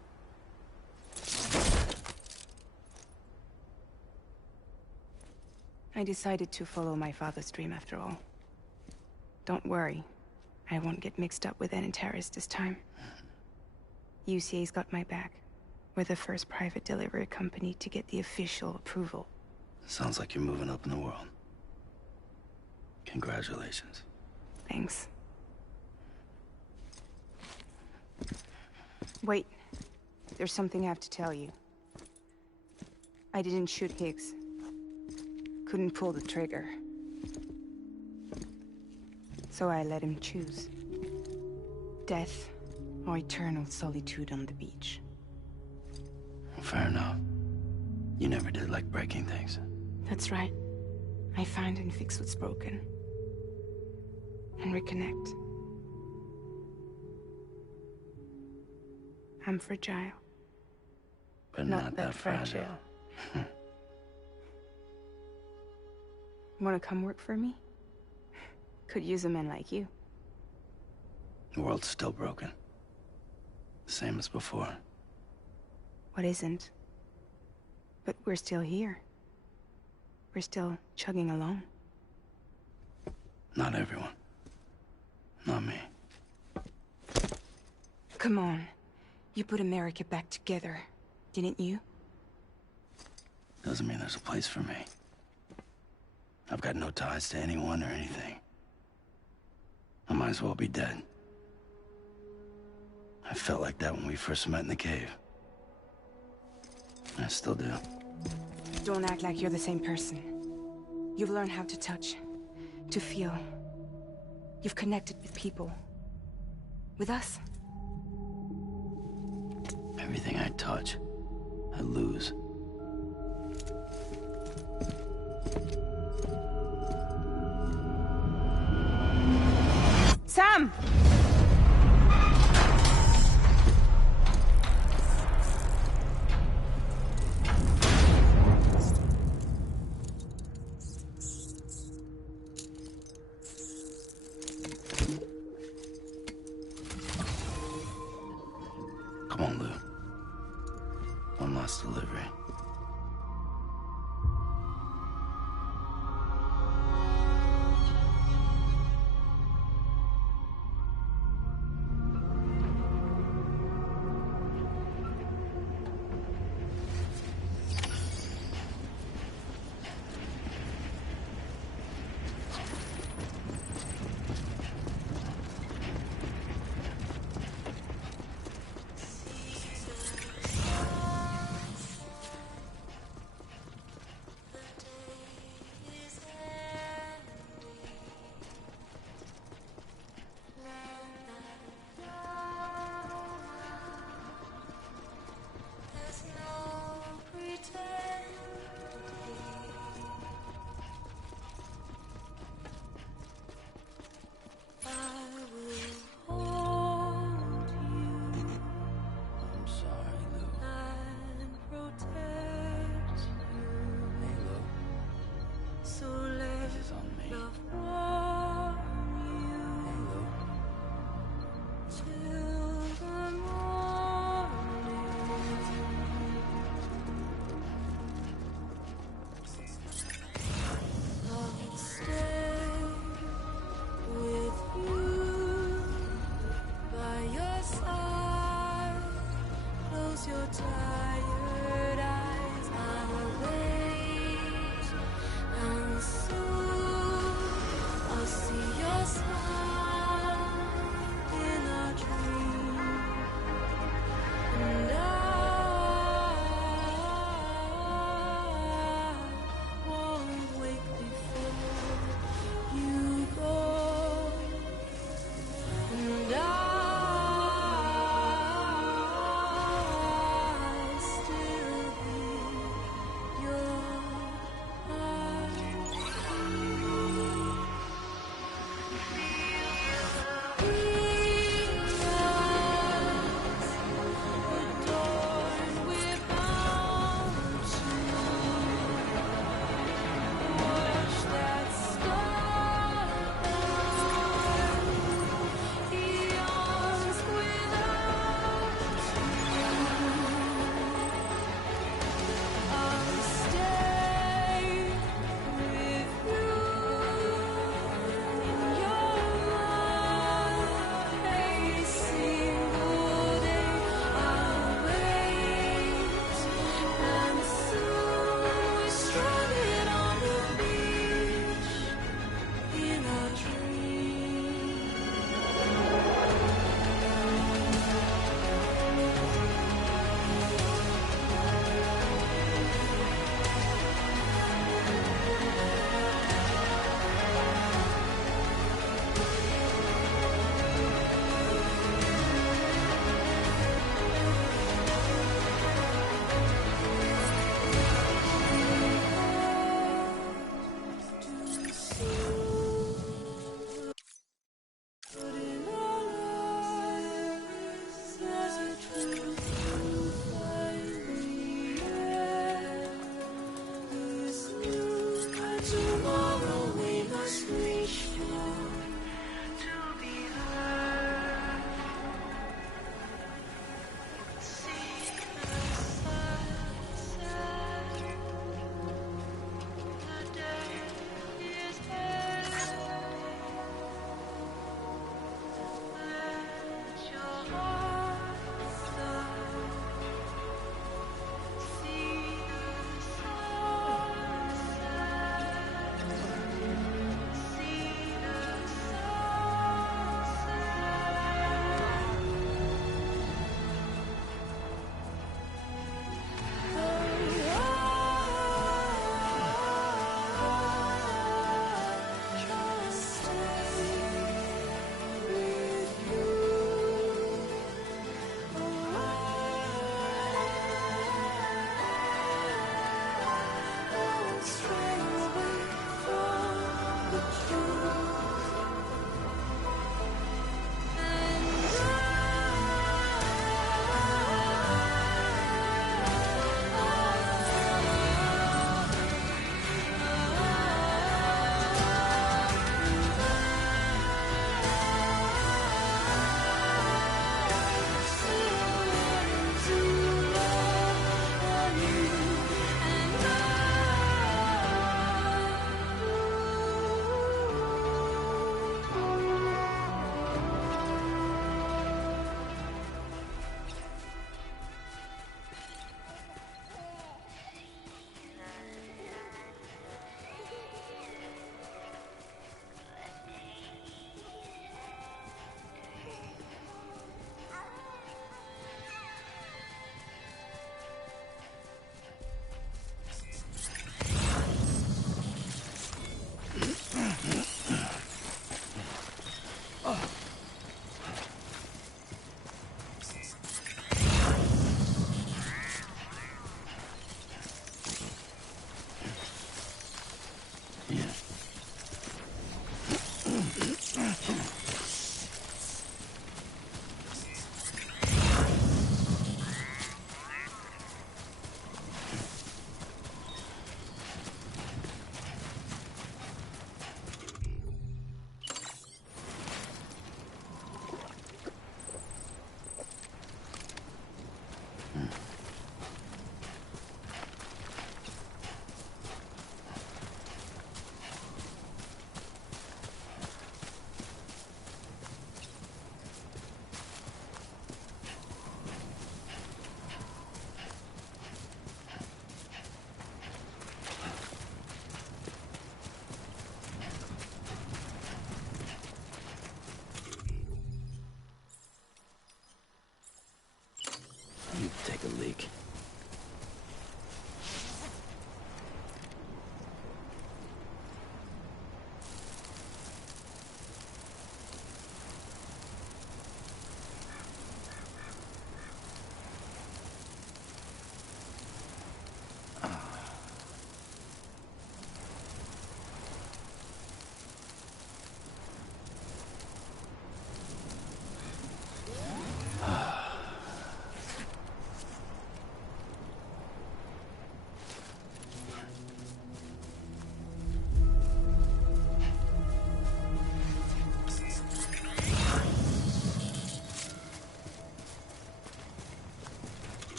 I decided to follow my father's dream after all. Don't worry, I won't get mixed up with any terrorists this time. UCA's got my back. We're the first private delivery company to get the official approval. Sounds like you're moving up in the world. Congratulations. Thanks. Wait. There's something I have to tell you. I didn't shoot Higgs. Couldn't pull the trigger. So I let him choose. Death or eternal solitude on the beach. Fair enough. You never did like breaking things. That's right. I find and fix what's broken. And reconnect. I'm fragile. But not that fragile. Wanna come work for me? Could use a man like you. The world's still broken. Same as before. What isn't? But we're still here. We're still chugging along. Not everyone. Not me. Come on. You put America back together, didn't you? Doesn't mean there's a place for me. I've got no ties to anyone or anything. I might as well be dead. I felt like that when we first met in the cave. I still do. Don't act like you're the same person. You've learned how to touch, to feel. You've connected with people. With us. Everything I touch, I lose. Sam! Come on, Lou. One last delivery. So let This is on me. love warm Hello. you till the morning. I'll stay with you by your side. Close your tired eyes. I'll wait, and soon I'll see your smile in a dream, and I won't wake before you go, and I still hear your heart. Adorned with bounty, watch that star eons without I'll stay with you in your life a single day. I'll wait, and soon we're stranded on the beach in a dream. But in our lives, there's a truth you find the end is new. And tomorrow we must reach for to be heard. See the sunset, the day is here. Let your heart start. See the sunset. See the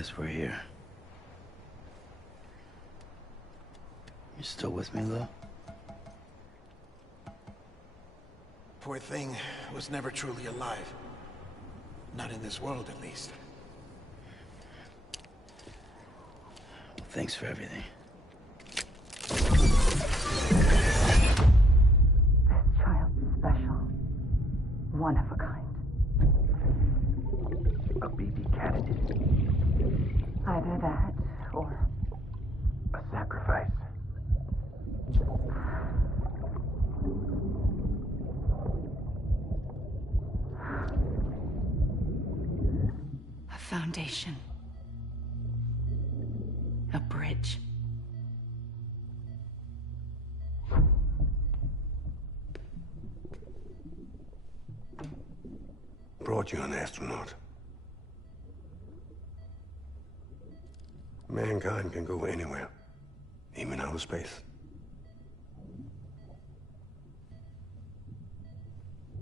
guess we're here. You still with me, though? Poor thing was never truly alive. Not in this world, at least. Thanks for everything. Child special. One of a kind. A BB candidate. Either that, or... A sacrifice. A foundation. A bridge. Brought you an astronaut. Mankind can go anywhere, even outer space.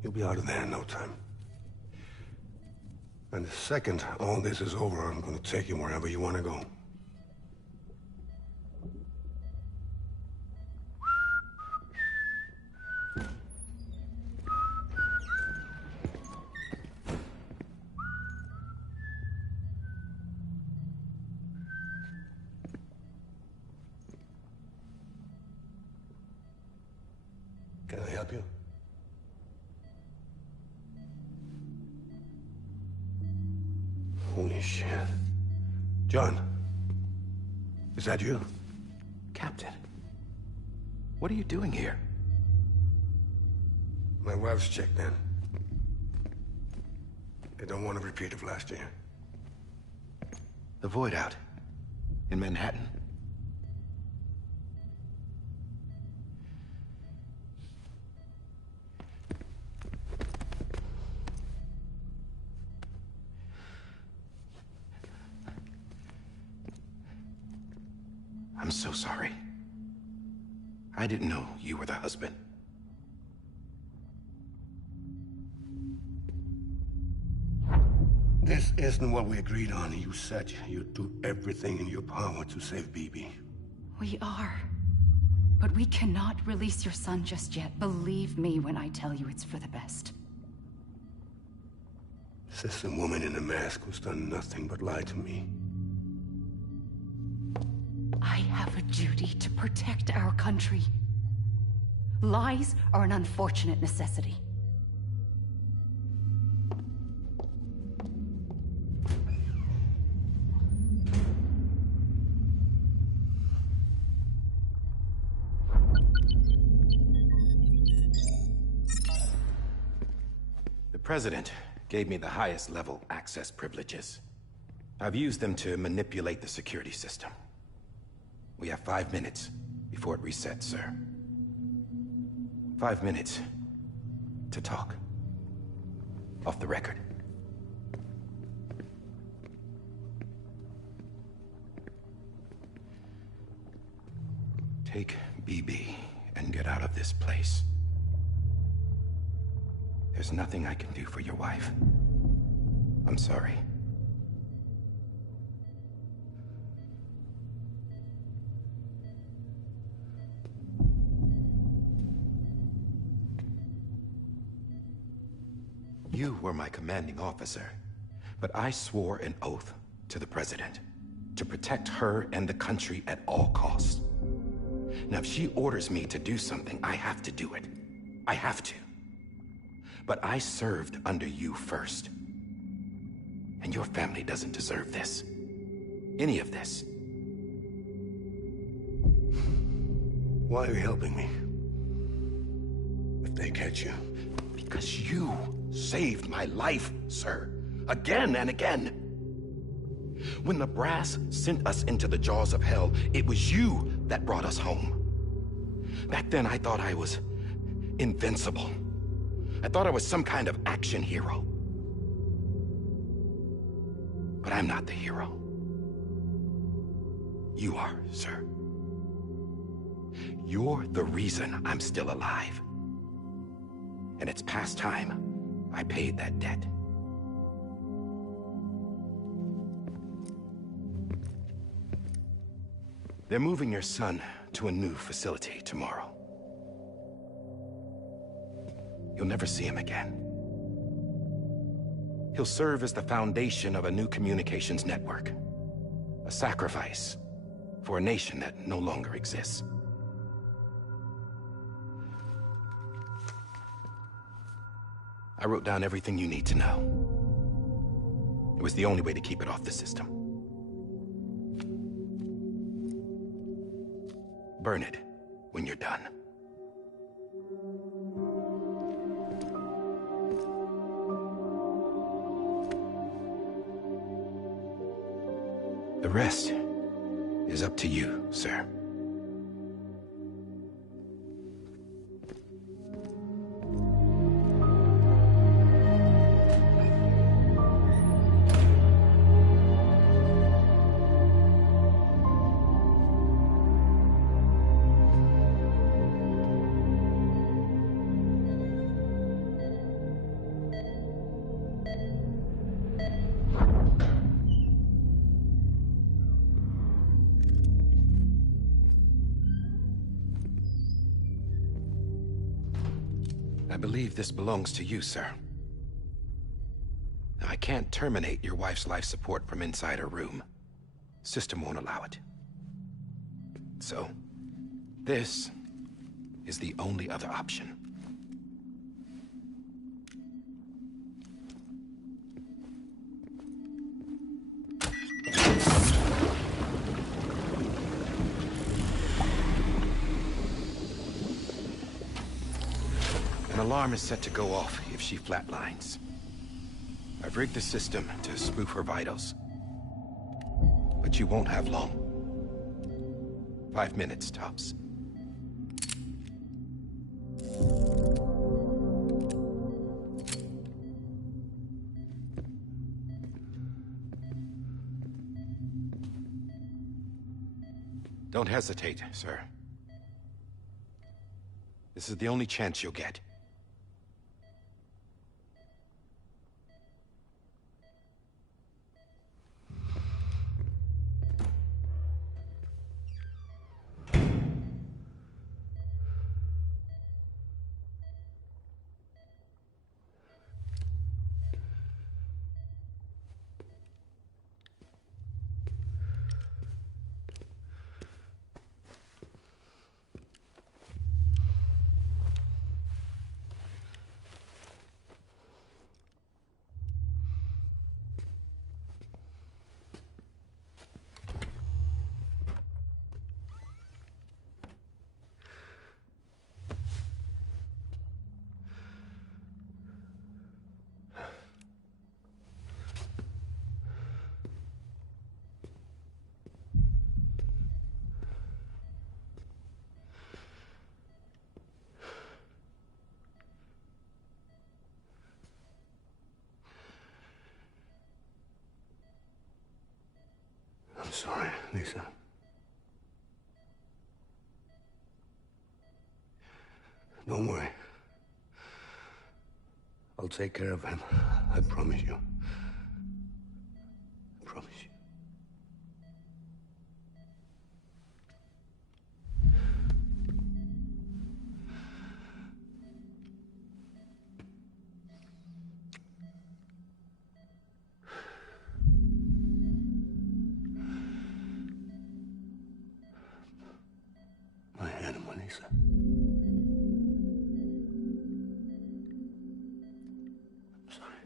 You'll be out of there in no time. And the second all this is over, I'm gonna take you wherever you want to go. Can I help you? Holy shit. John, is that you? Captain, what are you doing here? My wife's checked in. They don't want a repeat of last year. The Void Out. In Manhattan. I'm so sorry. I didn't know you were the husband. This isn't what we agreed on. You said you'd do everything in your power to save BB. We are. But we cannot release your son just yet. Believe me when I tell you it's for the best. This is a woman in a mask who's done nothing but lie to me. I have a duty to protect our country. Lies are an unfortunate necessity. The President gave me the highest level access privileges. I've used them to manipulate the security system. We have 5 minutes before it resets, sir. 5 minutes to talk. Off the record. Take BB and get out of this place. There's nothing I can do for your wife. I'm sorry. You were my commanding officer, but I swore an oath to the President to protect her and the country at all costs. Now, if she orders me to do something, I have to do it. I have to. But I served under you first. And your family doesn't deserve this. Any of this. Why are you helping me? If they catch you. Because you saved my life, sir. Again and again. When the brass sent us into the jaws of hell, it was you that brought us home. Back then, I thought I was invincible. I thought I was some kind of action hero. But I'm not the hero. You are, sir. You're the reason I'm still alive. And it's past time I paid that debt. They're moving your son to a new facility tomorrow. You'll never see him again. He'll serve as the foundation of a new communications network. A sacrifice for a nation that no longer exists. I wrote down everything you need to know. It was the only way to keep it off the system. Burn it when you're done. The rest is up to you, sir. I believe this belongs to you, sir. Now, I can't terminate your wife's life support from inside her room. System won't allow it. So, this is the only other option. An alarm is set to go off if she flatlines. I've rigged the system to spoof her vitals. But you won't have long. 5 minutes, tops. Don't hesitate, sir. This is the only chance you'll get. I'm sorry, Lisa. Don't worry. I'll take care of him. I promise you. I promise you. My animal, Lisa. I'm sorry.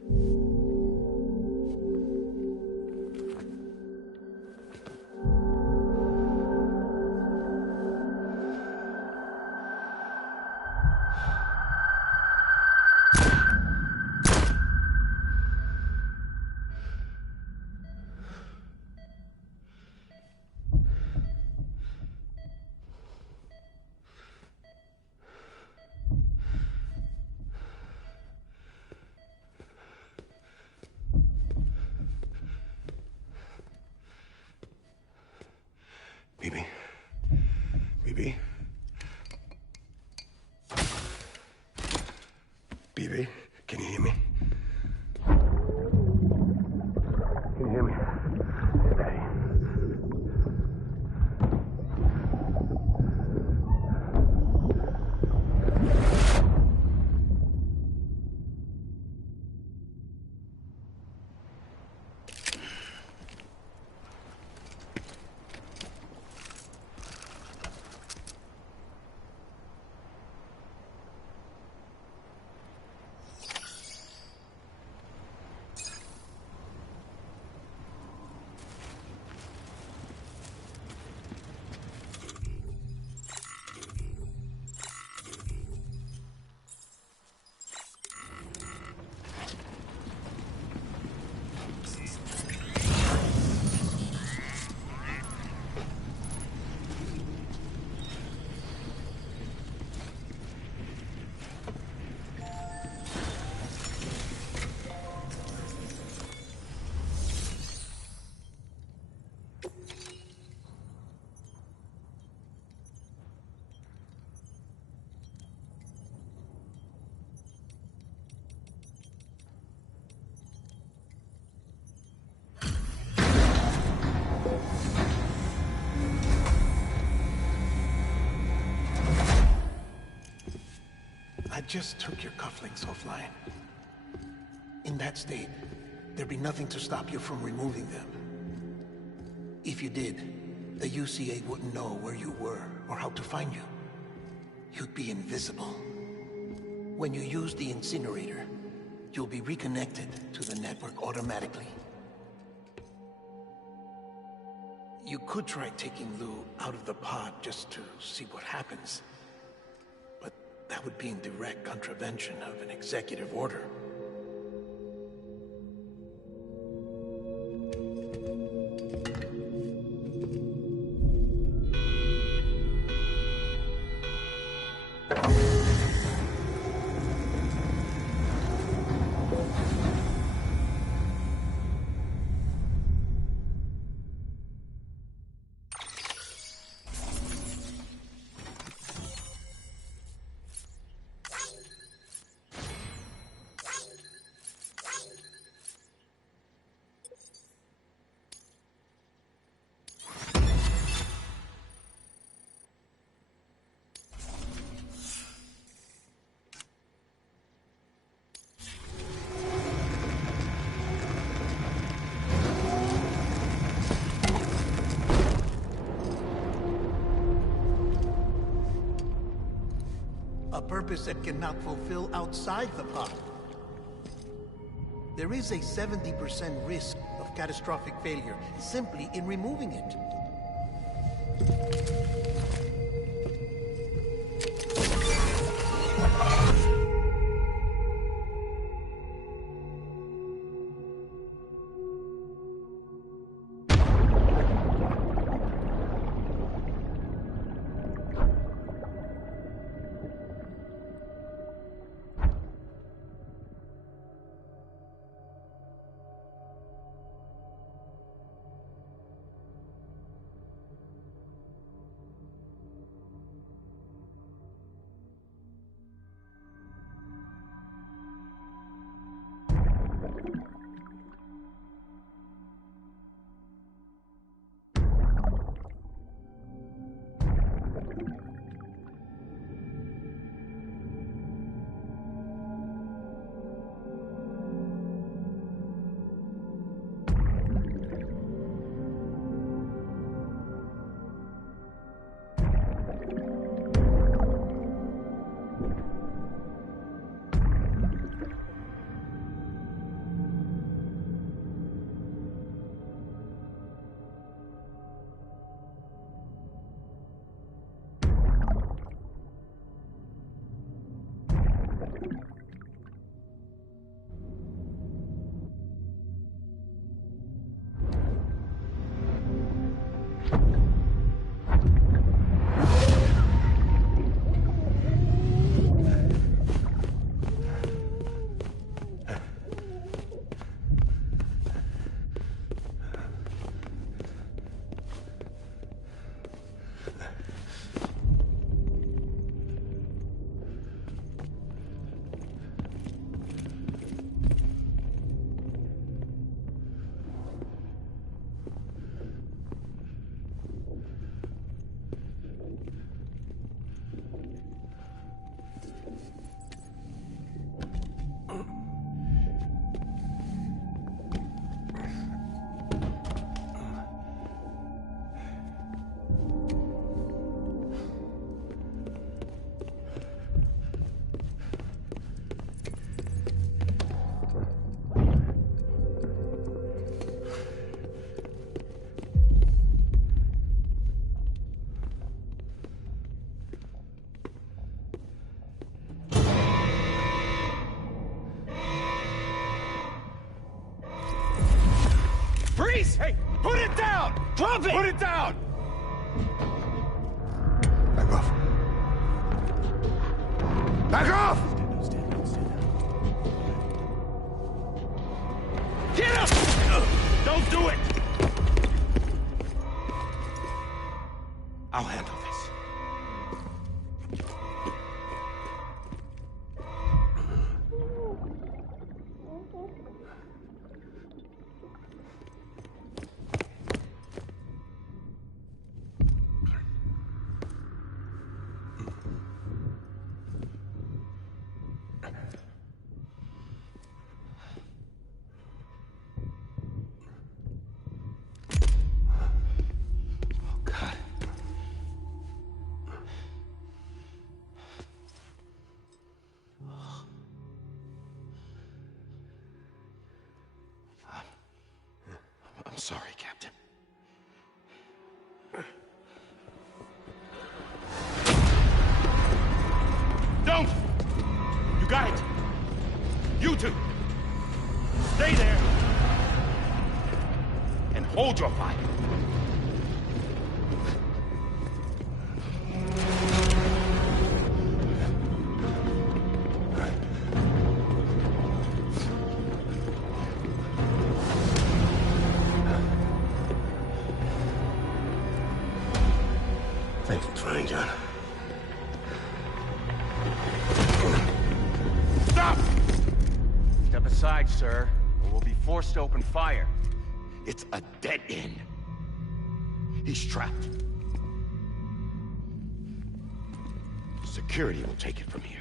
Bibi. Bibi. Bibi, can you hear me? Can you hear me? It's Daddy. just took your cufflinks offline. In that state, there'd be nothing to stop you from removing them. If you did, the UCA wouldn't know where you were or how to find you. You'd be invisible. When you use the incinerator, you'll be reconnected to the network automatically. You could try taking Lou out of the pod just to see what happens. But that would be in direct contravention of an executive order. A purpose that cannot fulfill outside the pod. There is a 70% risk of catastrophic failure simply in removing it. Hey, put it down! Drop it! Put it down! Back off. Back off! Get up! Don't do it! I'll handle this. sorry, Captain. Don't! You got it! You two! Stay there! And hold your fire. Thanks for trying, John. Stop! Step aside, sir, or we'll be forced to open fire. It's a dead end. He's trapped. Security will take it from here.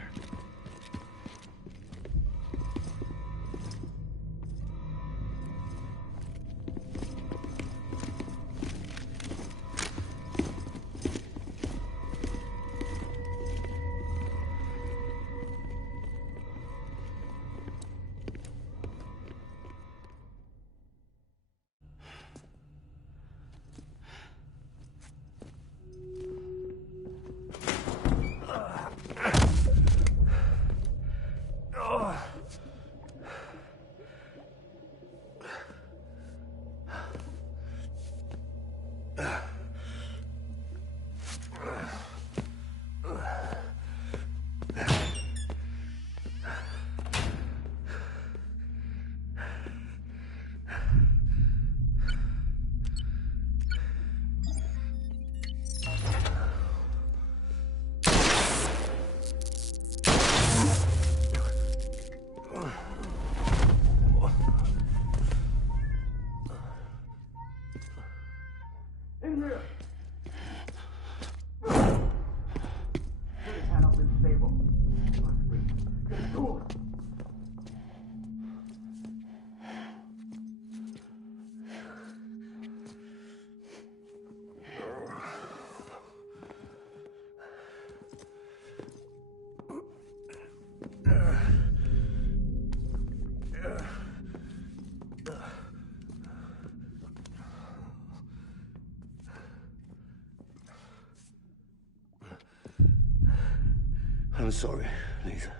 I'm sorry, Lisa.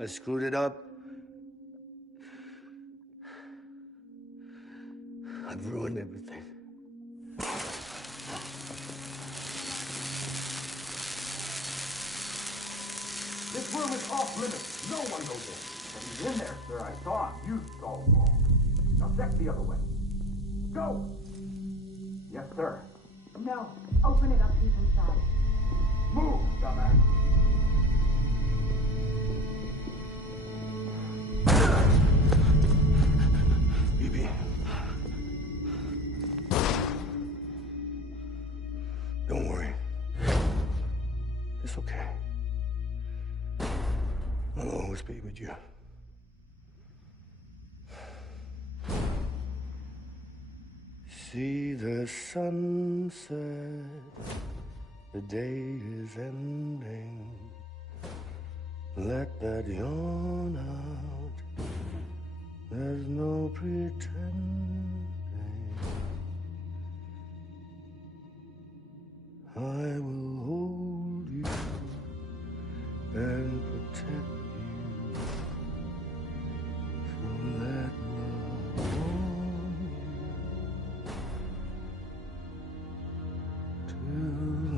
I screwed it up. I've ruined everything. This room is off limits. No one goes in. But he's in there, sir. I saw him. You saw him all. Now check the other way. Go! Yes, sir. No. Open it up. He's inside. Move, dumbass. Bibi. Don't worry. It's okay. I'll always be with you. See the sunset. The day is ending. Let that yawn out. There's no pretending. I will hold you and protect you. So let love warm you till the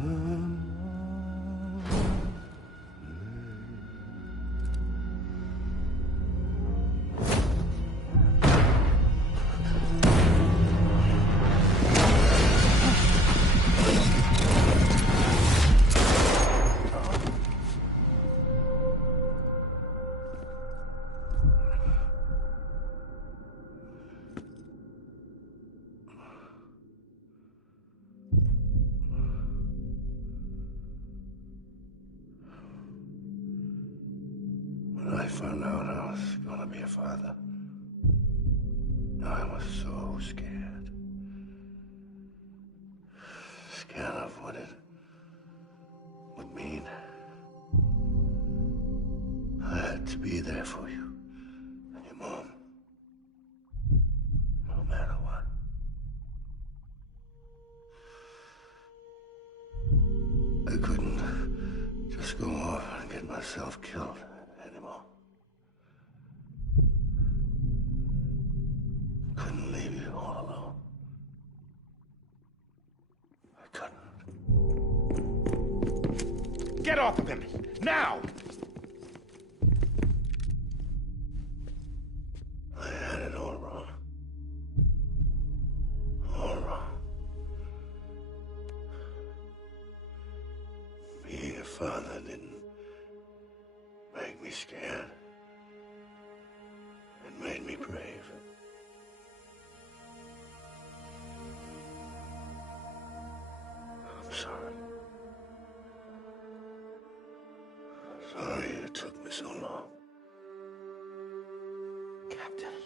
When I found out I was gonna be a father, I was so scared. Scared of what it would mean. I had to be there for you and your mom. I couldn't just go off and get myself killed anymore. Couldn't leave you all alone. I couldn't. Get off of him! Now! I had it all wrong. All wrong. Being a father didn't make me scared. It made me brave. I'm sorry. Sorry it took me so long. Captain.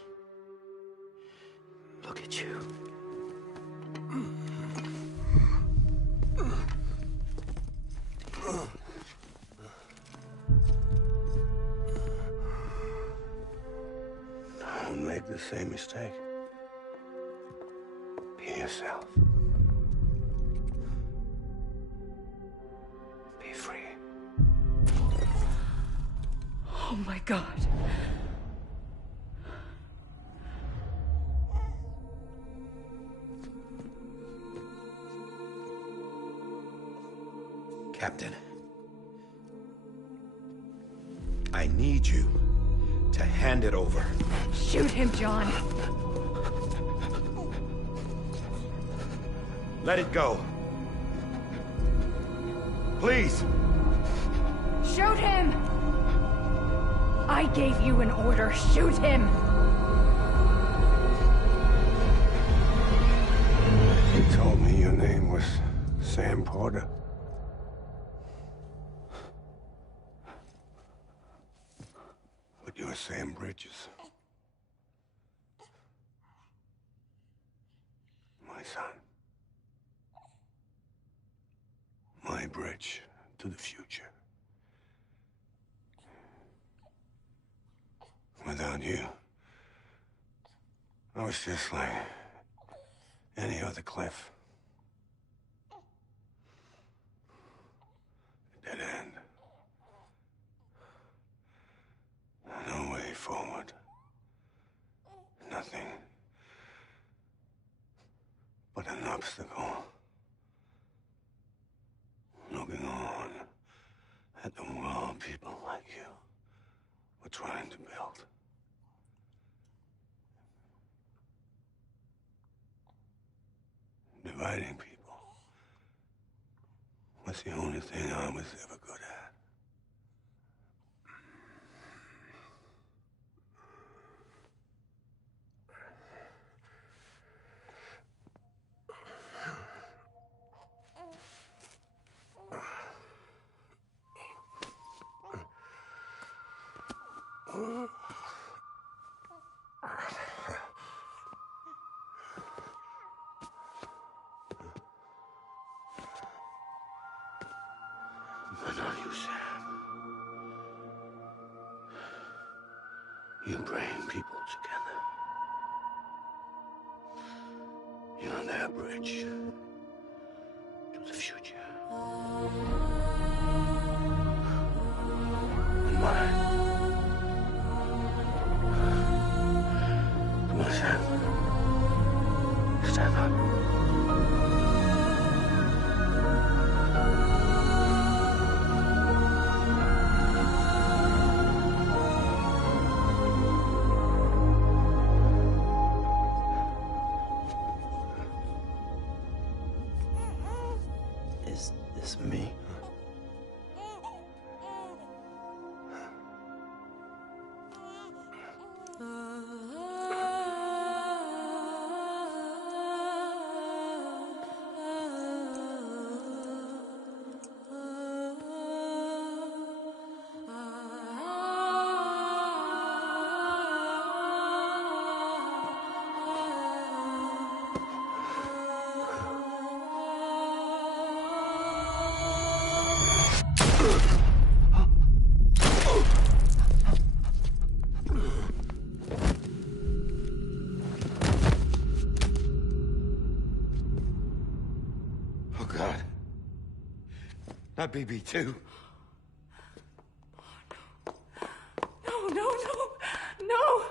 Look at you. Don't make the same mistake. Be yourself. Be free. Oh my God. Captain, I need you to hand it over. Shoot him, John. Let it go. Please. Shoot him! I gave you an order. Shoot him! You told me your name was Sam Porter. But you're Sam Bridges. My son. My bridge to the future. Without you, I was just like any other Cliff. A dead end. No way forward. Nothing but an obstacle. Looking on at the world people like you were trying to build. Dividing people was the only thing I was ever good at. But not you, Sam. You bring people together. You're their bridge to the future. And mine. Come on, Sam. Stand up. Is this me? Oh, God. Not BB too. No, no, no, no!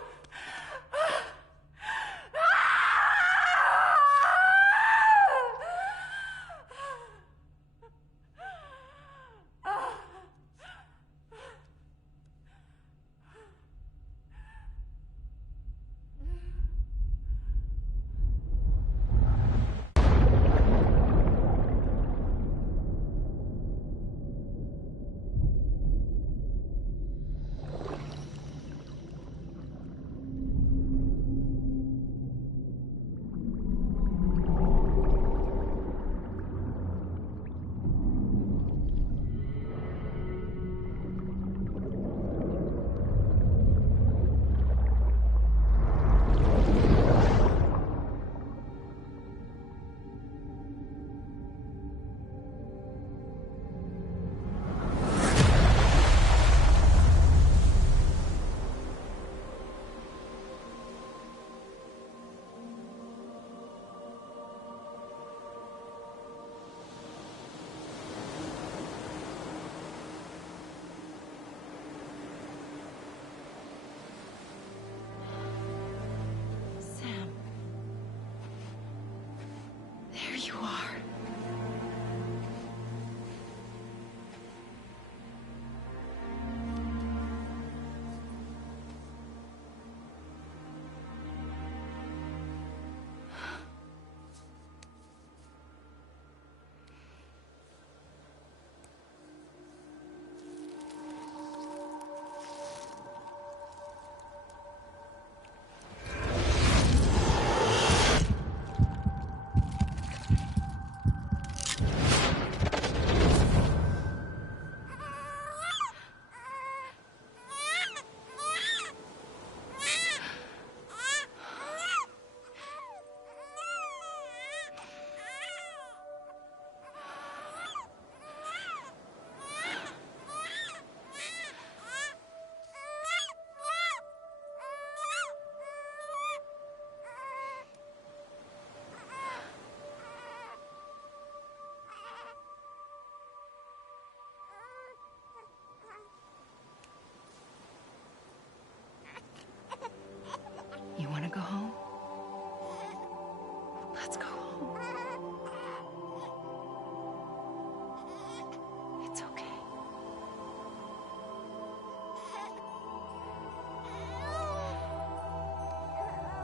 Sam. There you are. You want to go home? Let's go home. It's okay.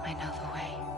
I know the way.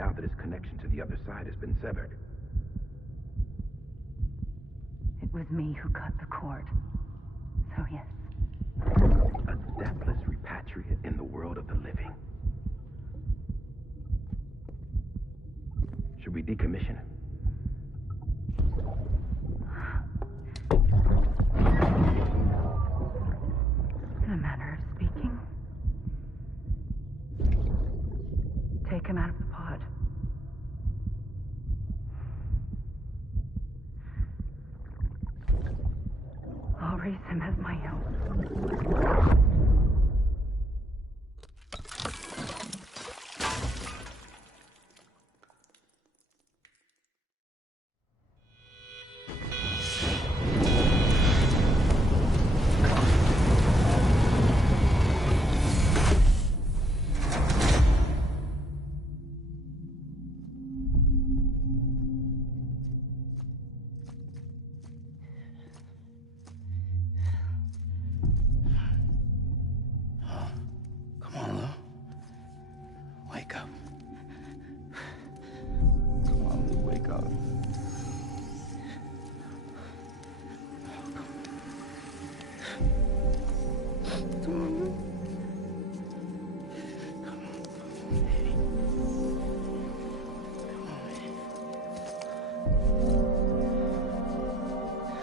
now that his connection to the other side has been severed. It was me who cut the cord. So yes. A deathless repatriate in the world of the living. Should we decommission him? raise him as my own. Come on, Lou. Wake up. Come on, Lou, wake up. Come on, Lou.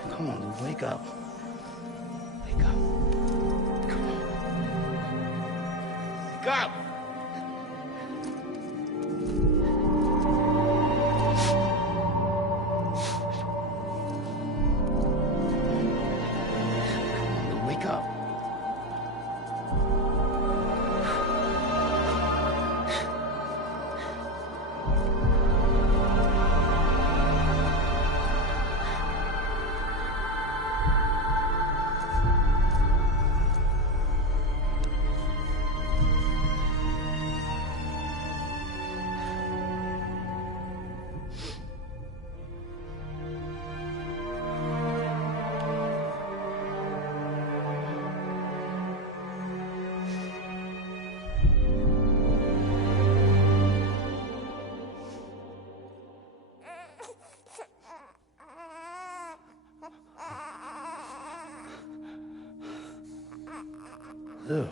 Come on, Lou, wake up. Wake up. Come on. Wake up! Lou, wake up. Lou.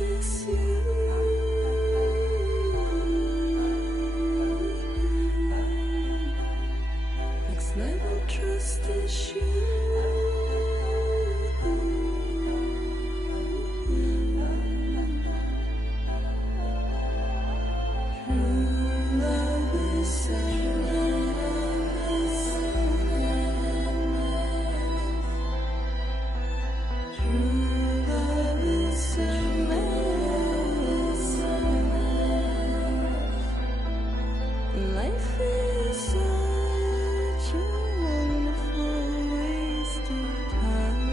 this you. It's never trust issue. Life is such a wonderful waste of time.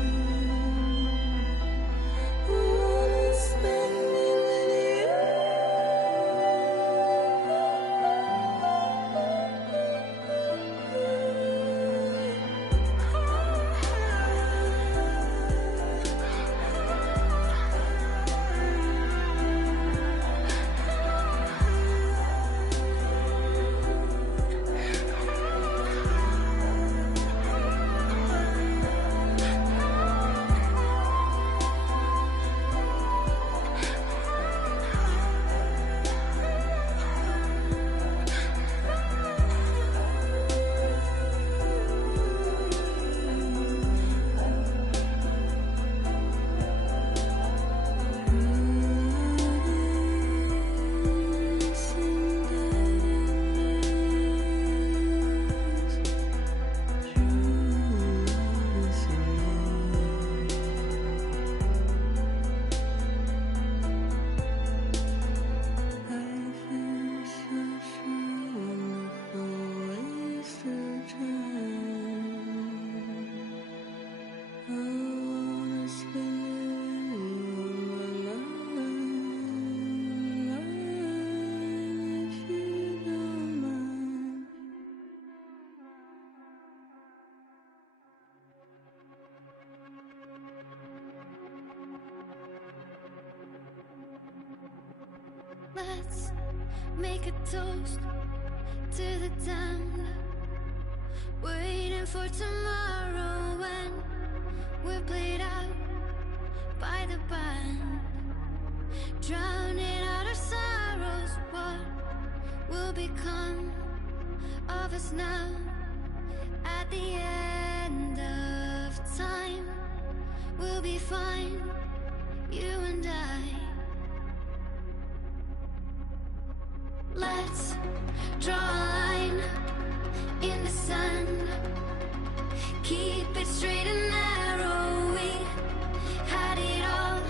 I wanna spend it with Let's make a toast to the damned, waiting for tomorrow when we're played out by the band, drowning out our sorrows. What will become of us now at the end of time? We'll be fine, you and I. Let's draw a line in the sand, keep it straight and narrow. We had it all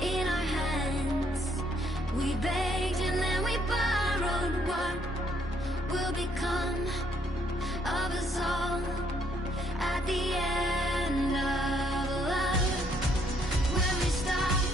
in our hands. We begged and then we borrowed. What will become of us all at the end of love? When we stopped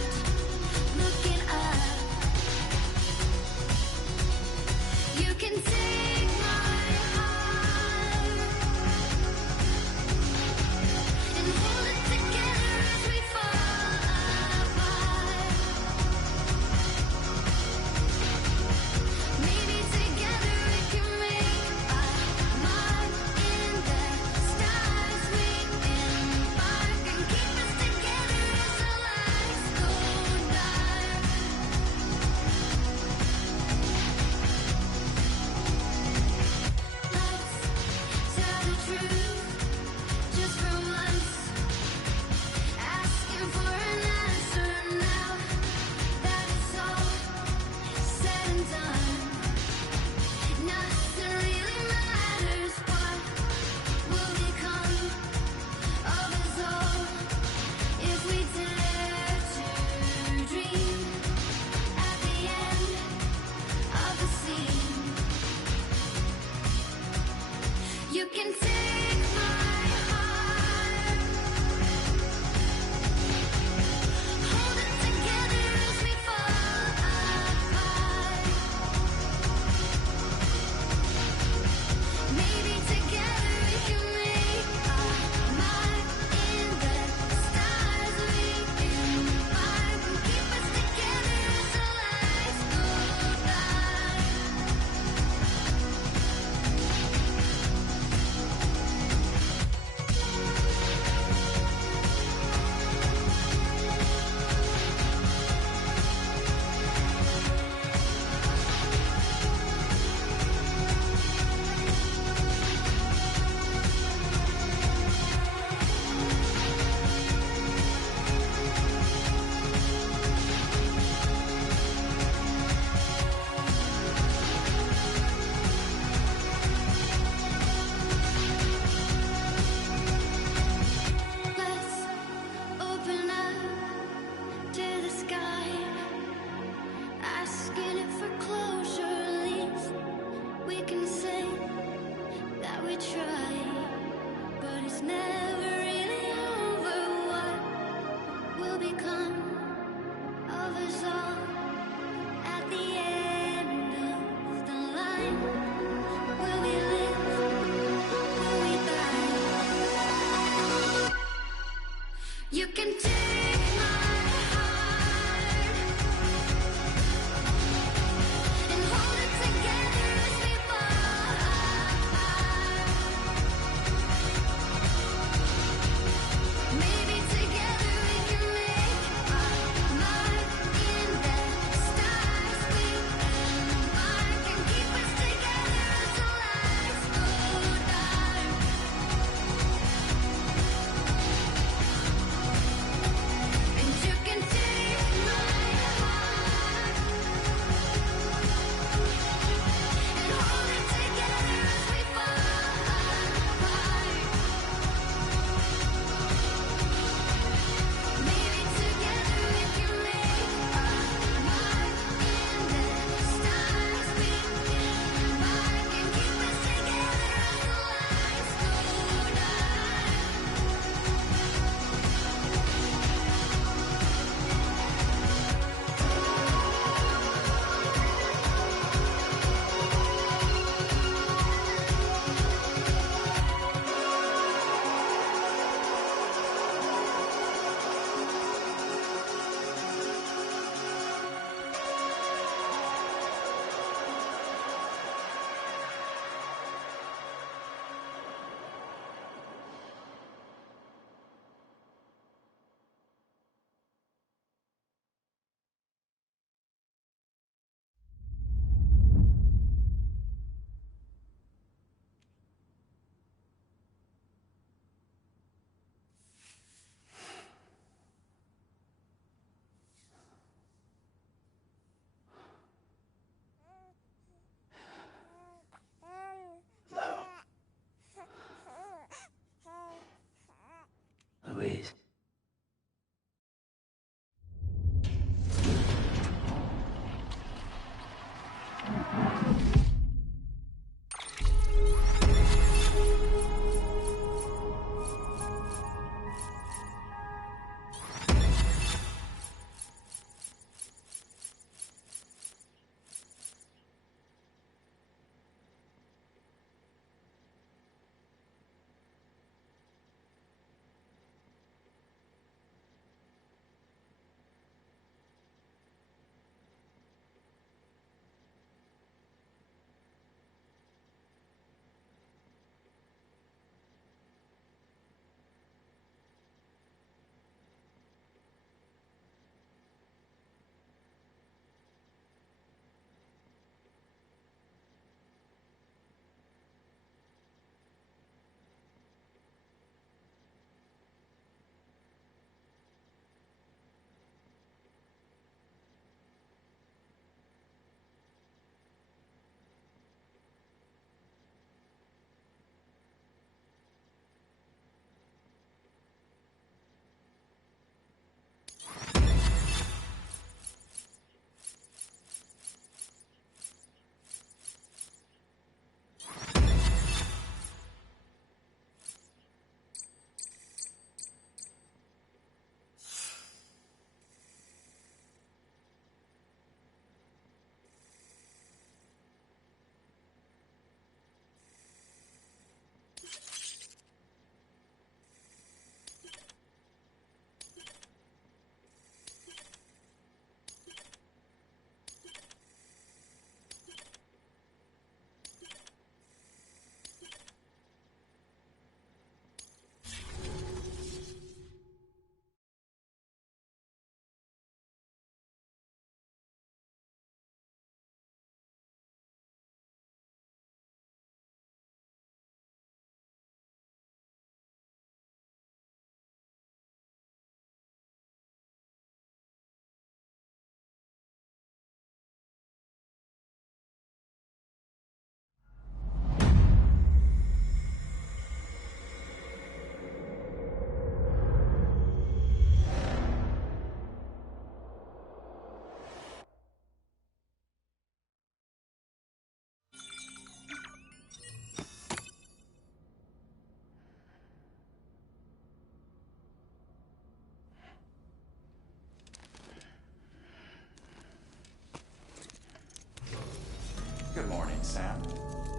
Good morning, Sam.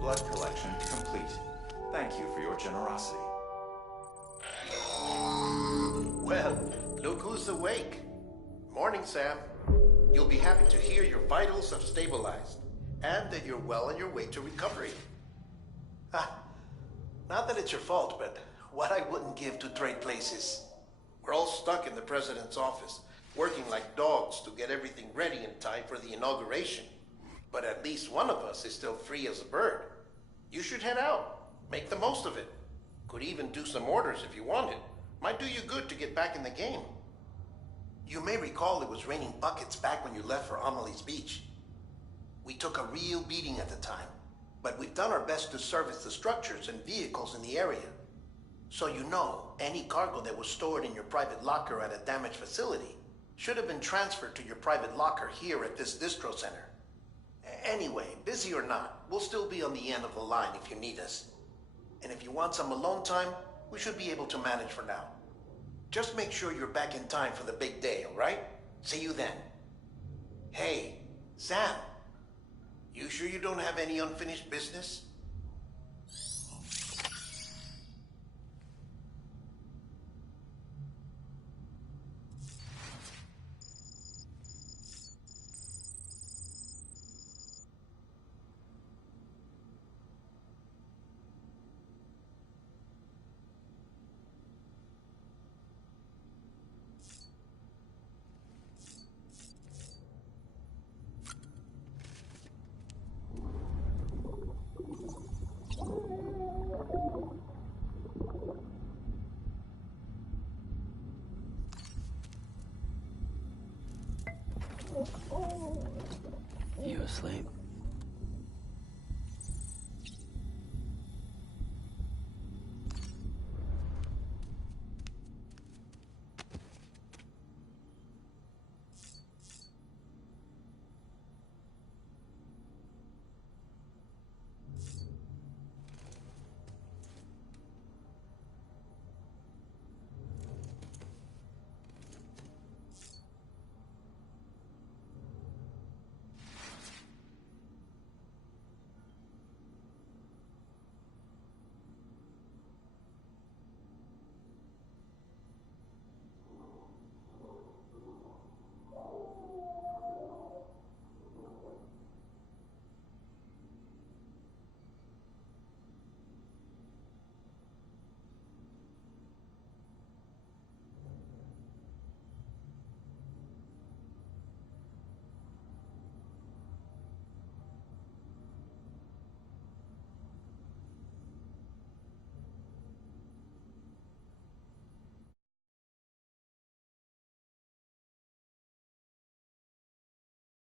Blood collection complete. Thank you for your generosity. Well, look who's awake. Morning, Sam. You'll be happy to hear your vitals have stabilized, and that you're well on your way to recovery. Not that it's your fault, but what I wouldn't give to trade places. We're all stuck in the president's office, working like dogs to get everything ready in time for the inauguration. But at least one of us is still free as a bird. You should head out. Make the most of it. Could even do some orders if you wanted. Might do you good to get back in the game. You may recall it was raining buckets back when you left for Amelie's Beach. We took a real beating at the time, but we've done our best to service the structures and vehicles in the area. So you know, any cargo that was stored in your private locker at a damaged facility should have been transferred to your private locker here at this distro center. Anyway, busy or not, we'll still be on the end of the line if you need us. And if you want some alone time, we should be able to manage for now. Just make sure you're back in time for the big day, all right? See you then. Hey, Sam. You sure you don't have any unfinished business? You asleep?